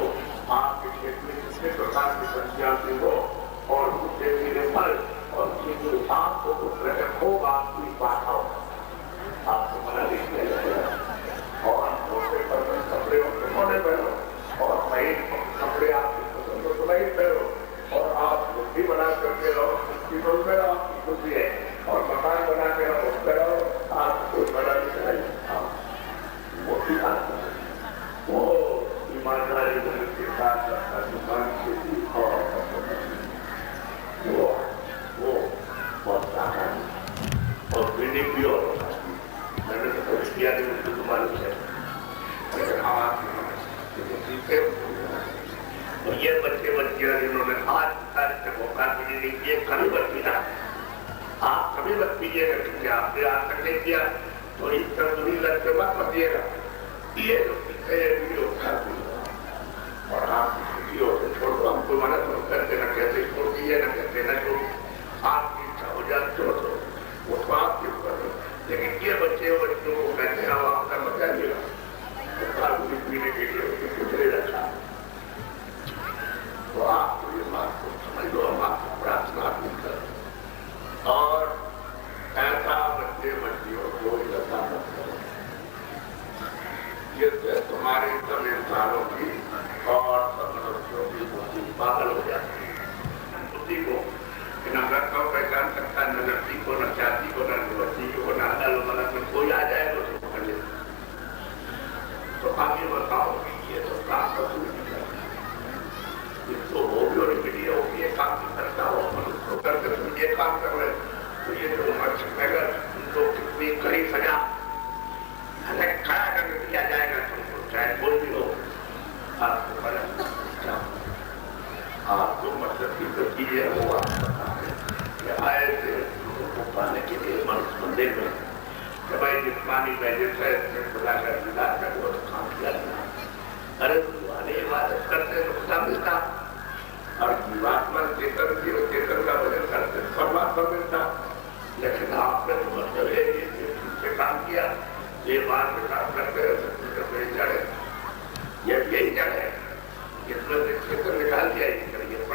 आपके खेत में कितने प्रकार की सब्जियां की हो और उससे मेरे फल और आपको खूब आपकी बात हो आपको मना नहीं किया जाएगा। और मोटे कपड़े मोटे पहनो और नए कपड़े आपकी पसंद को नहीं पहनो और आप बुद्धि बना करके रहो, उसकी में आपकी बुद्धि है और मकान बना के रहो उस पर रहो, आपको बड़ा नहीं चाहिए। मोटी बात वो ईमानदारी के साथ दुकान खेती और वो बहुत आसान और पीने की और मैंने तो किया नहीं उसको तुम्हारे से लेकिन आप तो ये बच्चे बच्चियां जिन्होंने आज तक मौका भी नहीं किए कभी मत पीना, आप कभी मत पीजिएगा क्योंकि आपने आज तक नहीं किया तो इस तंदुरी लग के मत पीजिएगा। ये जो पीते हैं और आप छुट्टियों से छोड़ दो, हमको मना तो करते ना कहते छोड़ दीजिए ना कहते ना छोड़, आपकी इच्छा हो जाए छोड़ दो वो तो आपके ऊपर है। लेकिन ये बच्चे बच्चों को कहते हैं आपका मजा मिला तो पीने के लिए गुजरे रखा तो आप ये बात को समझ लो, हम आपको प्रार्थना भी कर और ऐसा बच्चे बच्चियों को ऐसा मत करो जिससे तुम्हारे सब इंसानों की और सब मनुष्यों की बुद्धि पागल हो जाती है। बुद्धि को न घर को पहचान सकता, न नृत्य को, न जाति को, न बच्ची को, न अदल मदद में कोई आ जाए तो उसको पकड़ ले। तो आगे बताओ कि ये तो काम का तो वो भी और मीडिया हो ये काम नहीं करता हो मनुष्य करके तुम ये काम कर रहे तो ये जो नगर उनको कितनी कड़ी सजा खड़ा करके दिया जाएगा तुमको चाहे कोई भी हो आपको बड़ा आपको मतलब की जो चीजें वो आए थे उनको पाने के लिए मनुष्य मंदिर में कि भाई जिसमानी मैजिक है बुलाकर मिलाकर वो काम किया अरे वाले इबादत करते तो खुदा मिलता और जीवात्मा चेतन जीव चेतन का वजन करते परमात्मा मिलता। लेकिन आपने तो मतलब ये काम किया ये बात में काम करते जड़ है ये यही जड़ है इसमें से चेतन निकाल दिया ये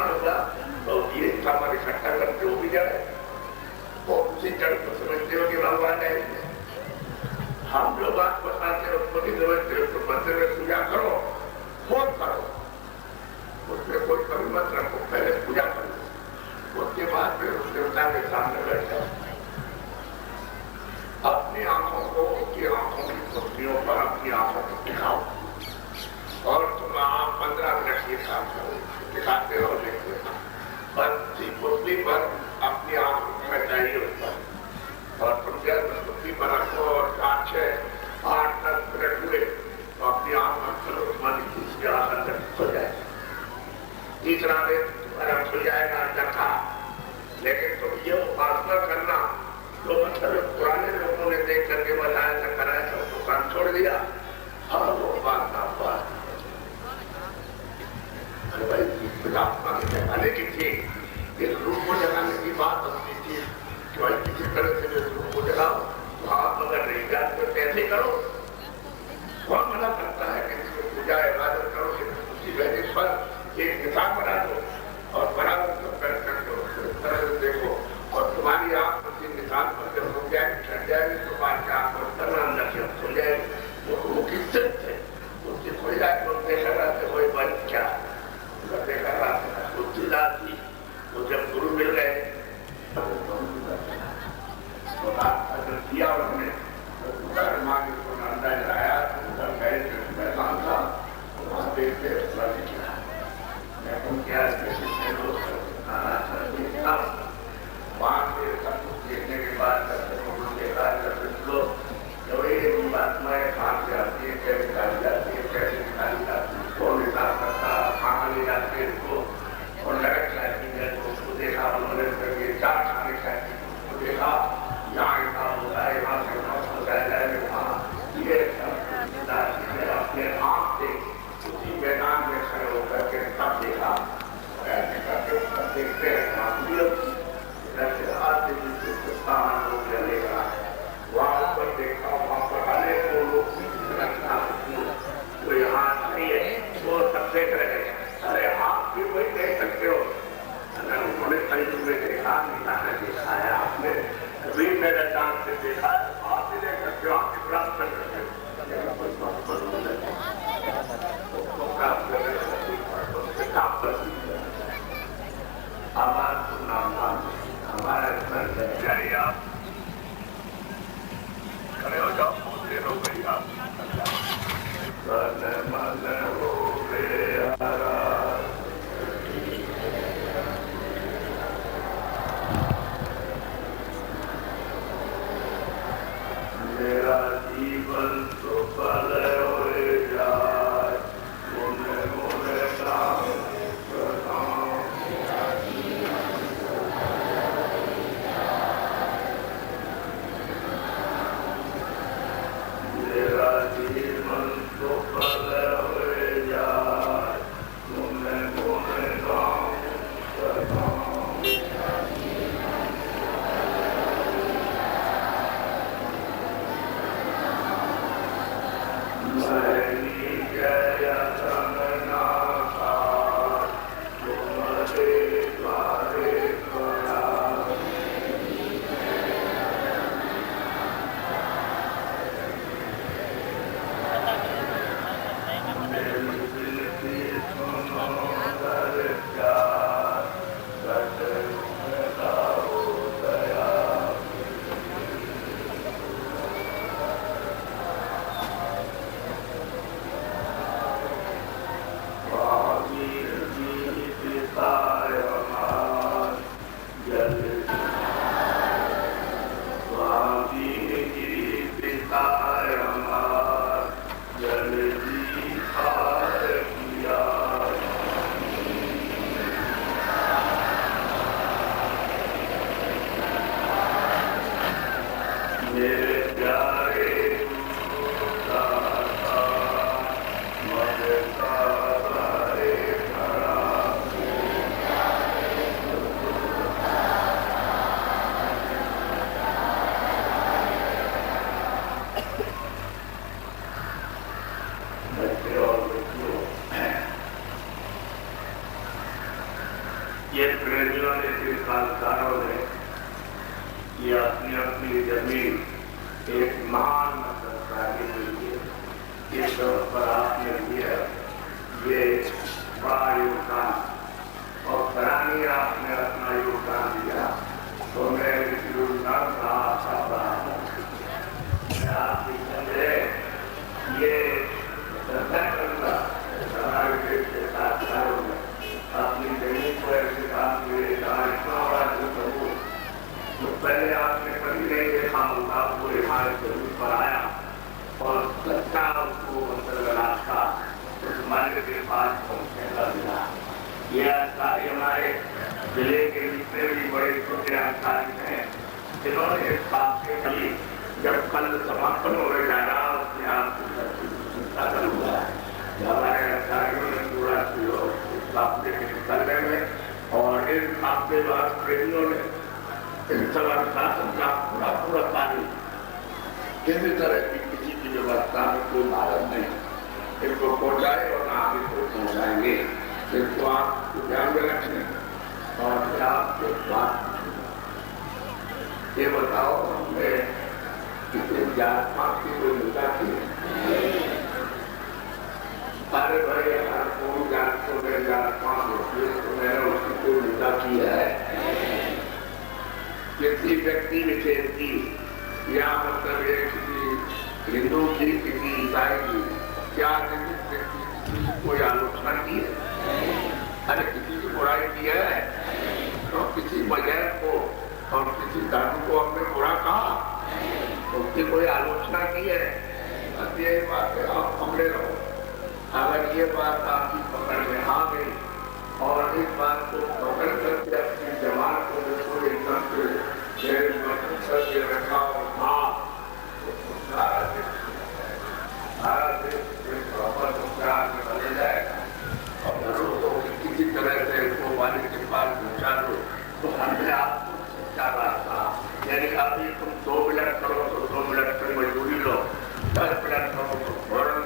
अगर जो भी जाए वो उसी जड़ को समझते हो कि भगवान है। हम लोग आपको बताते हो उसको नहीं समझते हो तो मंदिर में पूजा करो, फोन करो, उसमें कोई कमी मत रखो, पहले पूजा करो, उसके बाद फिर उस देवता के सामने बैठ जाओ। अपनी आंखों को उसकी आंखों की पुतलियों पर अपनी आंखों को दिखाओ और तुम 15 मिनट ये काम करो, दिखाते रहो, देखते रहो, बस पुतली पर अपनी आंख रखना चाहिए उस पर, और तुम जब पुतली पर रखो और 5, 6, 8, 10 मिनट हुए तो अपनी आंख बंद करो, तुम्हारी तीसरी आंख अंदर खुल जाएगी, तीसरा दिन तुम्हारा खुल जाएगा अंदर का। लेकिन तुम ये उपासना करना तो मतलब पुराने लोगों ने देख करके बताया था, कराया था, उसको काम छोड़ दिया, और वो उपासना जगाने की थी, इस रूप को जगाने की बात होती थी कि भाई किसी तरह से इस रूप को जगाओ, तो आप अगर नहीं जानते कैसे करो, कौन मना करता है कि इसको पूजा इबादत करो, उसी वजह पर एक निशान बना दो और बराबर सब करके उस तरह से देखो, और तुम्हारी आंख उसी निशान पर जब हो जाए छट जाएगी तो बात का आंख बंद करना, अंदर से खुल जाएगी, वो किससे थे उसकी खुल जाए तो देखा रहते वही बन क्या देखा रहा बुद्धिदार थी, वो जब गुरु मिल गए तो अगर किया उन्होंने तो मांगे को अंदाज आया, गए मैदान था, वहां देखते किया मैं तुम क्या वहां से सब कुछ देखने के बाद आत्माएं कहाँ से आती है, कैसे निकाली जाती है, कैसे निकाली जाती है, कौन हिसाब करता खाना ले जाते हैं इसको, और नरक जाती है तो उसको देखा उन्होंने, चार खाने खाते उसको देखा, यहाँ हिसाब होता है, यहाँ से बताया जाए वहाँ ये अपने आप से उसी मैदान में खड़े होकर के सब देखा, ऐसे करके सब देखते हैं जैसे आज स्थान हो चलेगा, वहाँ पर देखा, वहाँ पर अनेकों लोग कोई हाथ नहीं है, वो सब देख रहे हैं, अरे आप भी वही देख सकते हो, अगर उन्होंने कहीं में देखा नहीं दिखाया आपने, कभी मेरे जान से देखा, आप भी देख सकते हो, आप भी प्राप्त कर सकते हो, आवाज सुनना हमारा खड़े हो जाओ, देर हो गई आप मेरा जीवन तो पल یہ پریمیوں نے سرکاروں نے یہ اپنی اپنی زمین ایک مہان مذہب کے لیے اس طور پر آپ نے دیا یہ بڑا یوگدان اور کرانی آپ نے اپنا یوگدان دیا تو میں اس یوگدان کا آپ کی سمجھے یہ اپنی زمین کو ایسے کام کیے اتنا بڑا جو تو پہلے آپ نے کبھی نہیں دیکھا ہوگا وہ ہمارے زمین پر آیا اور سچا اس کو راستہ اس مالک کے پاس پہنچنے کا ملا یہ ہمارے ضلع کے جتنے بھی بڑے چھوٹے ادھیکاری ہیں جنہوں نے اس بات کے لیے جب کل سماپن ہونے جا رہا اس میں آپ کو ہوا ہمارے ادھیکاریوں نے پورا اس رابطے کے نکلنے میں اور اس رابطے بعد پریمیوں نے اس طرح شاسن کا پورا پورا پانی کسی طرح کی کسی کی ویوستھا میں کوئی مہارت نہیں اس کو پہنچائے اور نہ آگے کو پہنچائیں گے اس کو آپ کو دھیان میں رکھیں اور پھر آپ کو بات یہ بتاؤ ہم نے کسی جات کی کوئی مدعا کی ارے بھائی اگر کوئی جات کو میں جات ہوتی ہے تو میں نے اس کی کوئی مدعا کی ہے کسی ویکتی وشیش کی یا مطلب یہ کسی ہندو کی کسی عیسائی کی کیا کسی کوئی آلوچنا کی ہے ارے کسی کی برائی کی ہے تو کسی مذہب کو اور کسی دھرم کو ہم نے برا کہا اس کی کوئی آلوچنا کی ہے بس یہی بات ہے آپ پکڑے رہو اگر یہ بات آپ کی پکڑ میں آ گئی اور اس بات کو پکڑ کر کے اپنی جماعت کو بالکل ایک دم سے شہر مطلب کر کے رکھا اور کہا تو سارا دیش پراپر سرکار میں بدل جائے گا اور ضرور تو کسی طرح سے اس کو والد کے پاس پہنچا دو تو ہم نے آپ کو سچا راستہ یعنی ابھی تم 2 منٹ کرو تو 2 منٹ کی مزدوری لو 10 منٹ کرو تو فوراً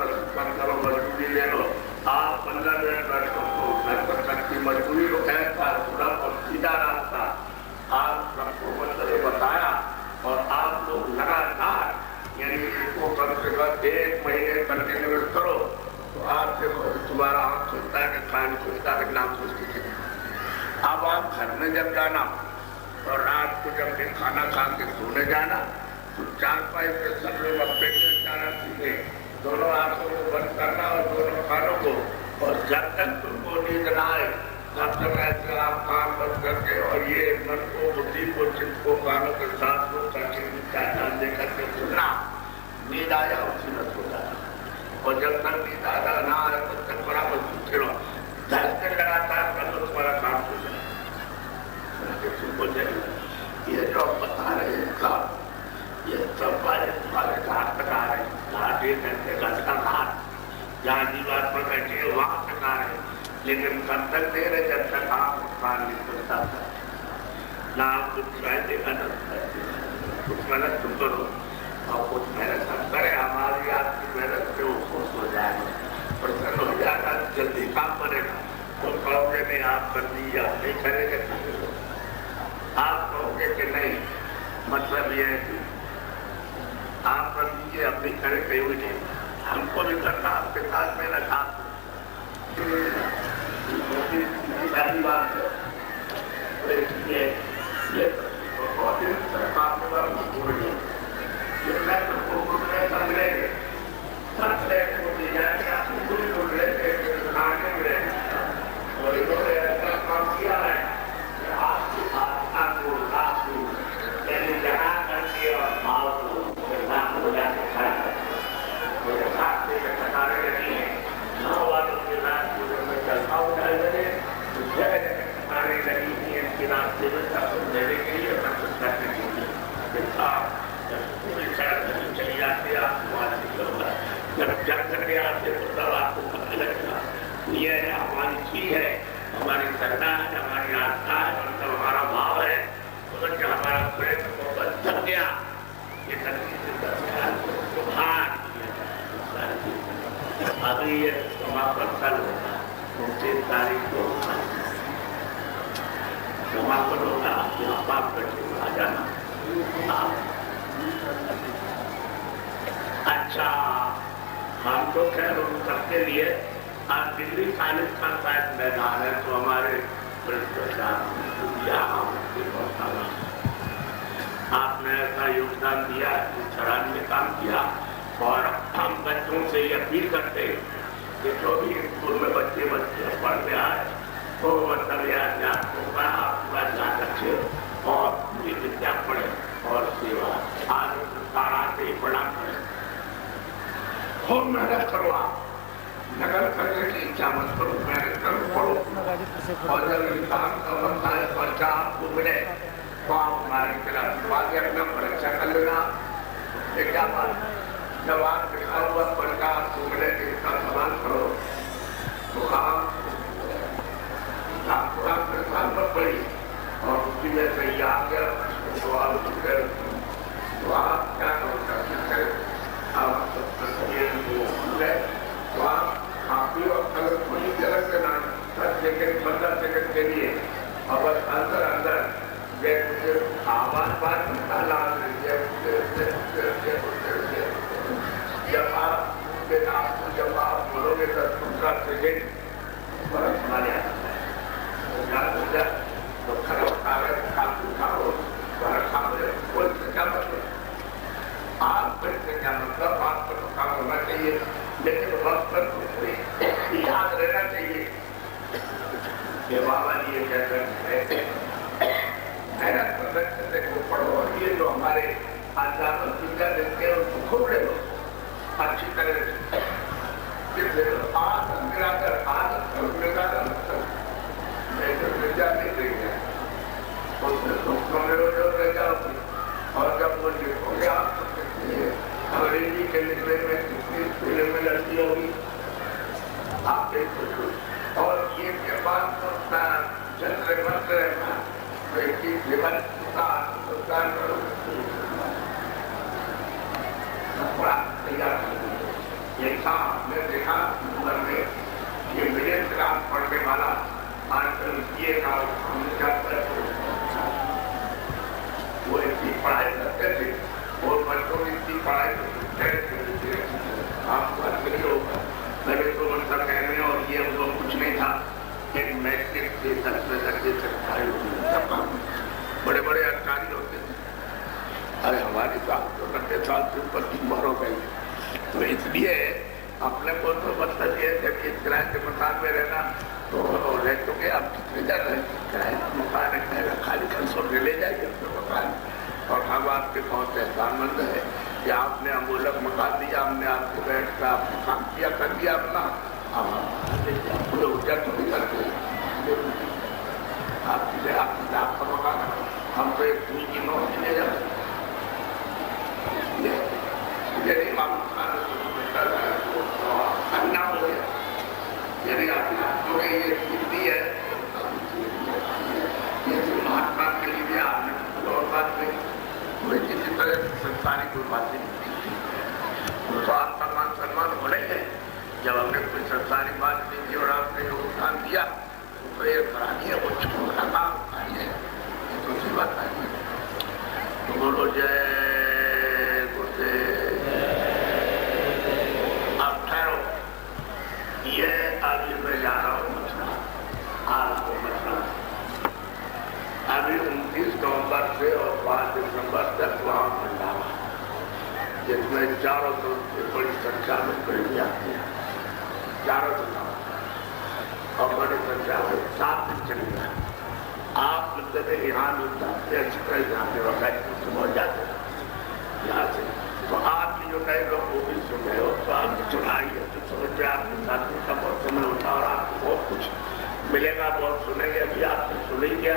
کرو مزدوری لے لو آپ 15 منٹ بیٹھو تو 10% کی مزدوری لو ایسا پورا اور سیدھا راستہ آپ سب کو مطلب بتایا اور آپ لوگ لگاتار یعنی اس کو کم سے کم 1 مہینے کنٹینیو کرو تو آپ سے تمہارا ہم سوچتا ہے کہ کھانے سوچتا ہے کہ نام سوچتے تھے اب آپ گھر میں جب جانا اور رات کو جب دن کھانا کھا کے سونے جانا تو 4-5 سے سب لوگ اپنے جانا سیکھے دونوں آنکھوں کو بند کرنا اور دونوں کانوں کو اور جب تک تم کو نیند نہ آئے تب تک ایسے آپ کام بند کر کے اور یہ من کو بدھی کو جن کو کانوں کے ساتھ لوگ کر کے دے کر کے سننا نیند آیا اسی میں سو جانا اور جب تک نیند آیا نہ آیا تب تک برابر سوچے رہو 10 دن لگاتار کر لو تمہارا کام ہو جائے یہ جو بتا رہے ہیں کام یہ سب والے تمہارے گھاٹ تک آ رہے ہیں گھاٹ 1 گھنٹے کا گھاٹ جہاں دیوار پر بیٹھے وہاں تک آ رہے ہیں لیکن کب تک دے رہے جب تک آپ کام نہیں کرتا تھا نہ آپ کچھ فائدے کا نہ کچھ محنت تم کرو اور کچھ محنت ہم کریں ہماری آپ کی محنت سے وہ خوش ہو جائے گا پرسن ہو جائے گا جلدی کام بنے گا تو کہو گے نہیں آپ کر دیجیے آپ نہیں کریں گے آپ کہو گے کہ نہیں مطلب یہ ہے کہ آپ کر دیجیے اب نہیں کریں کہیں بھی نہیں ہم کو بھی کرنا آپ کے ساتھ محنت آپ ساری بات ہے یہ بہت ہی سرکار کے بارے میں بول رہی ہے یہ میں تو سمجھے سب لے کو دی جائے کہ آپ پوری بول رہے تھے کھانے میں اور انہوں نے ایسا کام کیا ہے کہ آپ کی بھاشا کو رات کو یعنی جہاں کر کے اور ماؤ کو رات کو جا کے کھایا میرے ساتھ سے کٹارے لگی ہیں 9 والوں کے رات کو جب میں چلتا ہوں جائے لگے تو جگہ جگہ کٹارے لگی ہوئی ہیں کہ راستے میں سب کچھ دینے کے لیے سب کچھ کرنے کے لیے پھر آپ جب پوری سڑک نہیں چلی جاتی آپ کو وہاں سے ہوگا جب جگ کر کے آتے تو تب آپ کو پتہ لگے گا یہ ہماری چیز ہے ہماری سرنا ہے ہماری آستھا ہے مطلب ہمارا بھاؤ ہے مگر جو ہمارا پریم محبت جگ گیا یہ تنقید سے باہر ابھی یہ سماپن کل ہوگا 29 تاریخ کو समापन होगा, आप बैठे आ जाना। अच्छा, हम तो खैर उन सबके लिए आज दिल्ली कालिज का शायद मैदान है, तो हमारे आपने ऐसा योगदान दिया, सराहनीय काम किया। और हम बच्चों से ये अपील करते हैं कि जो भी स्कूल में बच्चे पढ़ते आए तो मतलब आपका ध्यान रखे और पूरी विद्या पढ़े और सेवा आज तारा से बड़ा करें। खूब मेहनत करो, आप नगर करने की इच्छा मत करो, मेहनत करो, पढ़ो। और जब इंसान का बनता है पर्चा आपको मिले तो आप हमारी तरह बाद अपना परीक्षा कर लेना। क्या बात, जब आप लिखा हुआ पर्चा आपको मिले कि इसका सवाल करो तो आपको आपके साल पर पड़ी और उसी में सही आ गया तो आप क्या करोगे, आप तो आप भी अगर थोड़ी जगह से ना 10 सेकंड 15 सेकंड के लिए और अंदर अंदर आवाज बात निकाला जब आप बोलोगे 10-15 सेकंड बरस मारे तो खराब कागज खाओ कोई क्या मतलब, आप से क्या मतलब, आपको तो काम होना चाहिए लेकिन वक्त पर याद रहना चाहिए कि बाबा जी ये कहते हैं मेहनत करने को पढ़ो। और ये जो हमारे आध्यात्मिक विद्या देते हैं उनको खूब ले लो अच्छी तरह से। विद्या नहीं देंगे उसमें सूक्ष्म में रह जाओगे। और जब वो लिखोगे आप अंग्रेजी के लिखने में कितनी स्कूलों में लड़की होगी आप एक सोचो। और ये के बाद चंद्र मंत्र रहना तो इसकी जीवन का तैयार ये था। हमने देखा नंबर में ये मिडिल क्लास पढ़ने वाला आजकल ये वो इतनी पढ़ाई करते थे और बच्चों की इतनी पढ़ाई आपको नहीं होगा। पहले तो मतलब कहने और ये वो कुछ नहीं था, एक मैट्रिक से 10वें दर्जे तक पढ़ाई होती, बड़े बड़े अधिकारी होते थे। अरे हमारी बात तो 90 साल से ऊपर की उम्र हो गई, तो इसलिए अपने को तो मतलब ये जब इस किराए के मकान में रहना तो रह चुके आप कितने जन रहे किराए का मकान है, खाली खर्चों में ले जाइए अपने मकान। और हम आपके बहुत एहसानमंद है कि आपने अमूलक मकान दिया, हमने आपको बैठ कर आपको काम किया कर दिया अपना, पूरे ऊर्जा तो नहीं करते आपका मकान हम तो एक पूरी की नौकरी ले जाते यदि अन्ना हो गया यदि आपने ये हिंदी है ये महात्मा के लिए आपने और बात नहीं कोई किसी तरह संस्थानी कोई बात नहीं तो आप सम्मान होने हैं। जब हमने कोई संस्थानी बात नहीं की और आपने योगदान दिया तो ये करानी है वो छोटा काम करानी है ये दूसरी बात नहीं है। तो बोलो जय गुरुदेव। अब ठहरो, ये अभी मैं जा रहा हूँ मथुरा, आपको मथुरा अभी 29 नवंबर से और 5 दिसंबर तक वहाँ भंडारा जिसमें चारों तरफ से बड़ी संख्या में करीबी आती है, चारों तरफ और बड़ी संख्या में 7 दिन चलेगा। आप जब यहाँ मिल जाते अच्छी तरह यहाँ पे वक्त पहुँच जाते यहाँ से तो आपकी जो नए लोग वो भी सुन रहे हो तो आप सुनाइए तो समझ में आपके साथी का बहुत समय होता और आपको बहुत कुछ मिलेगा, बहुत सुनेंगे। अभी आपने सुन ही गया।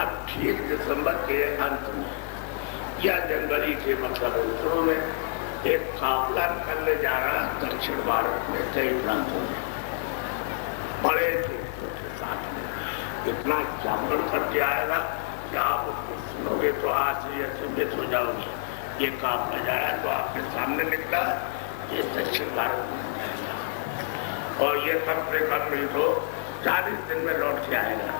अब ठीक दिसंबर के अंत में या जनवरी के मतलब शुरू में एक काफिला निकलने जा रहा है दक्षिण भारत में कई प्रांतों में बड़े के साथ में इतना जागरण करके आएगा कि आप उसको सुनोगे तो आज ही अचंभित हो जाओगे। ये काफिला जा रहा है तो आपके सामने निकला ये दक्षिण भारत में और ये कम से कम नहीं तो 40 दिन में लौट के आएगा।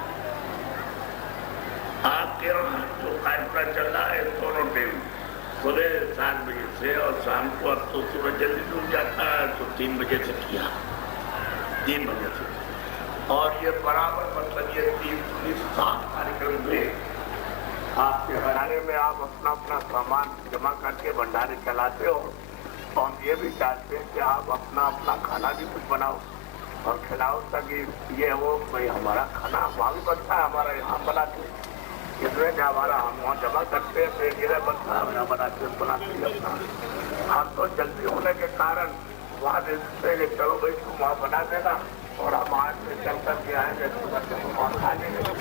आपके यहाँ जो कार्यक्रम चल रहा है दोनों टाइम सुबह 7 बजे से और शाम को अब तो सूरज जल्दी डूब जाता है तो 3 बजे से किया 3 बजे से और ये बराबर मतलब ये 3-7 कार्यक्रम में आपके भंडारे में आप अपना अपना सामान जमा करके भंडारे चलाते हो तो हम ये भी चाहते हैं कि आप अपना अपना खाना भी कुछ बनाओ और खिलाओ ताकि ये हो भाई हमारा खाना वहाँ भी बनता है हमारा यहाँ बनाते हैं इसमें क्या हमारा हम वहाँ जमा करते हैं फिर ये बनता है यहाँ बनाते अपना हम तो जल्दी होने के कारण वहाँ देखते हैं कि चलो भाई तुम वहाँ बना देना और हम आज से चल कर के आएंगे तो वहाँ खा लेंगे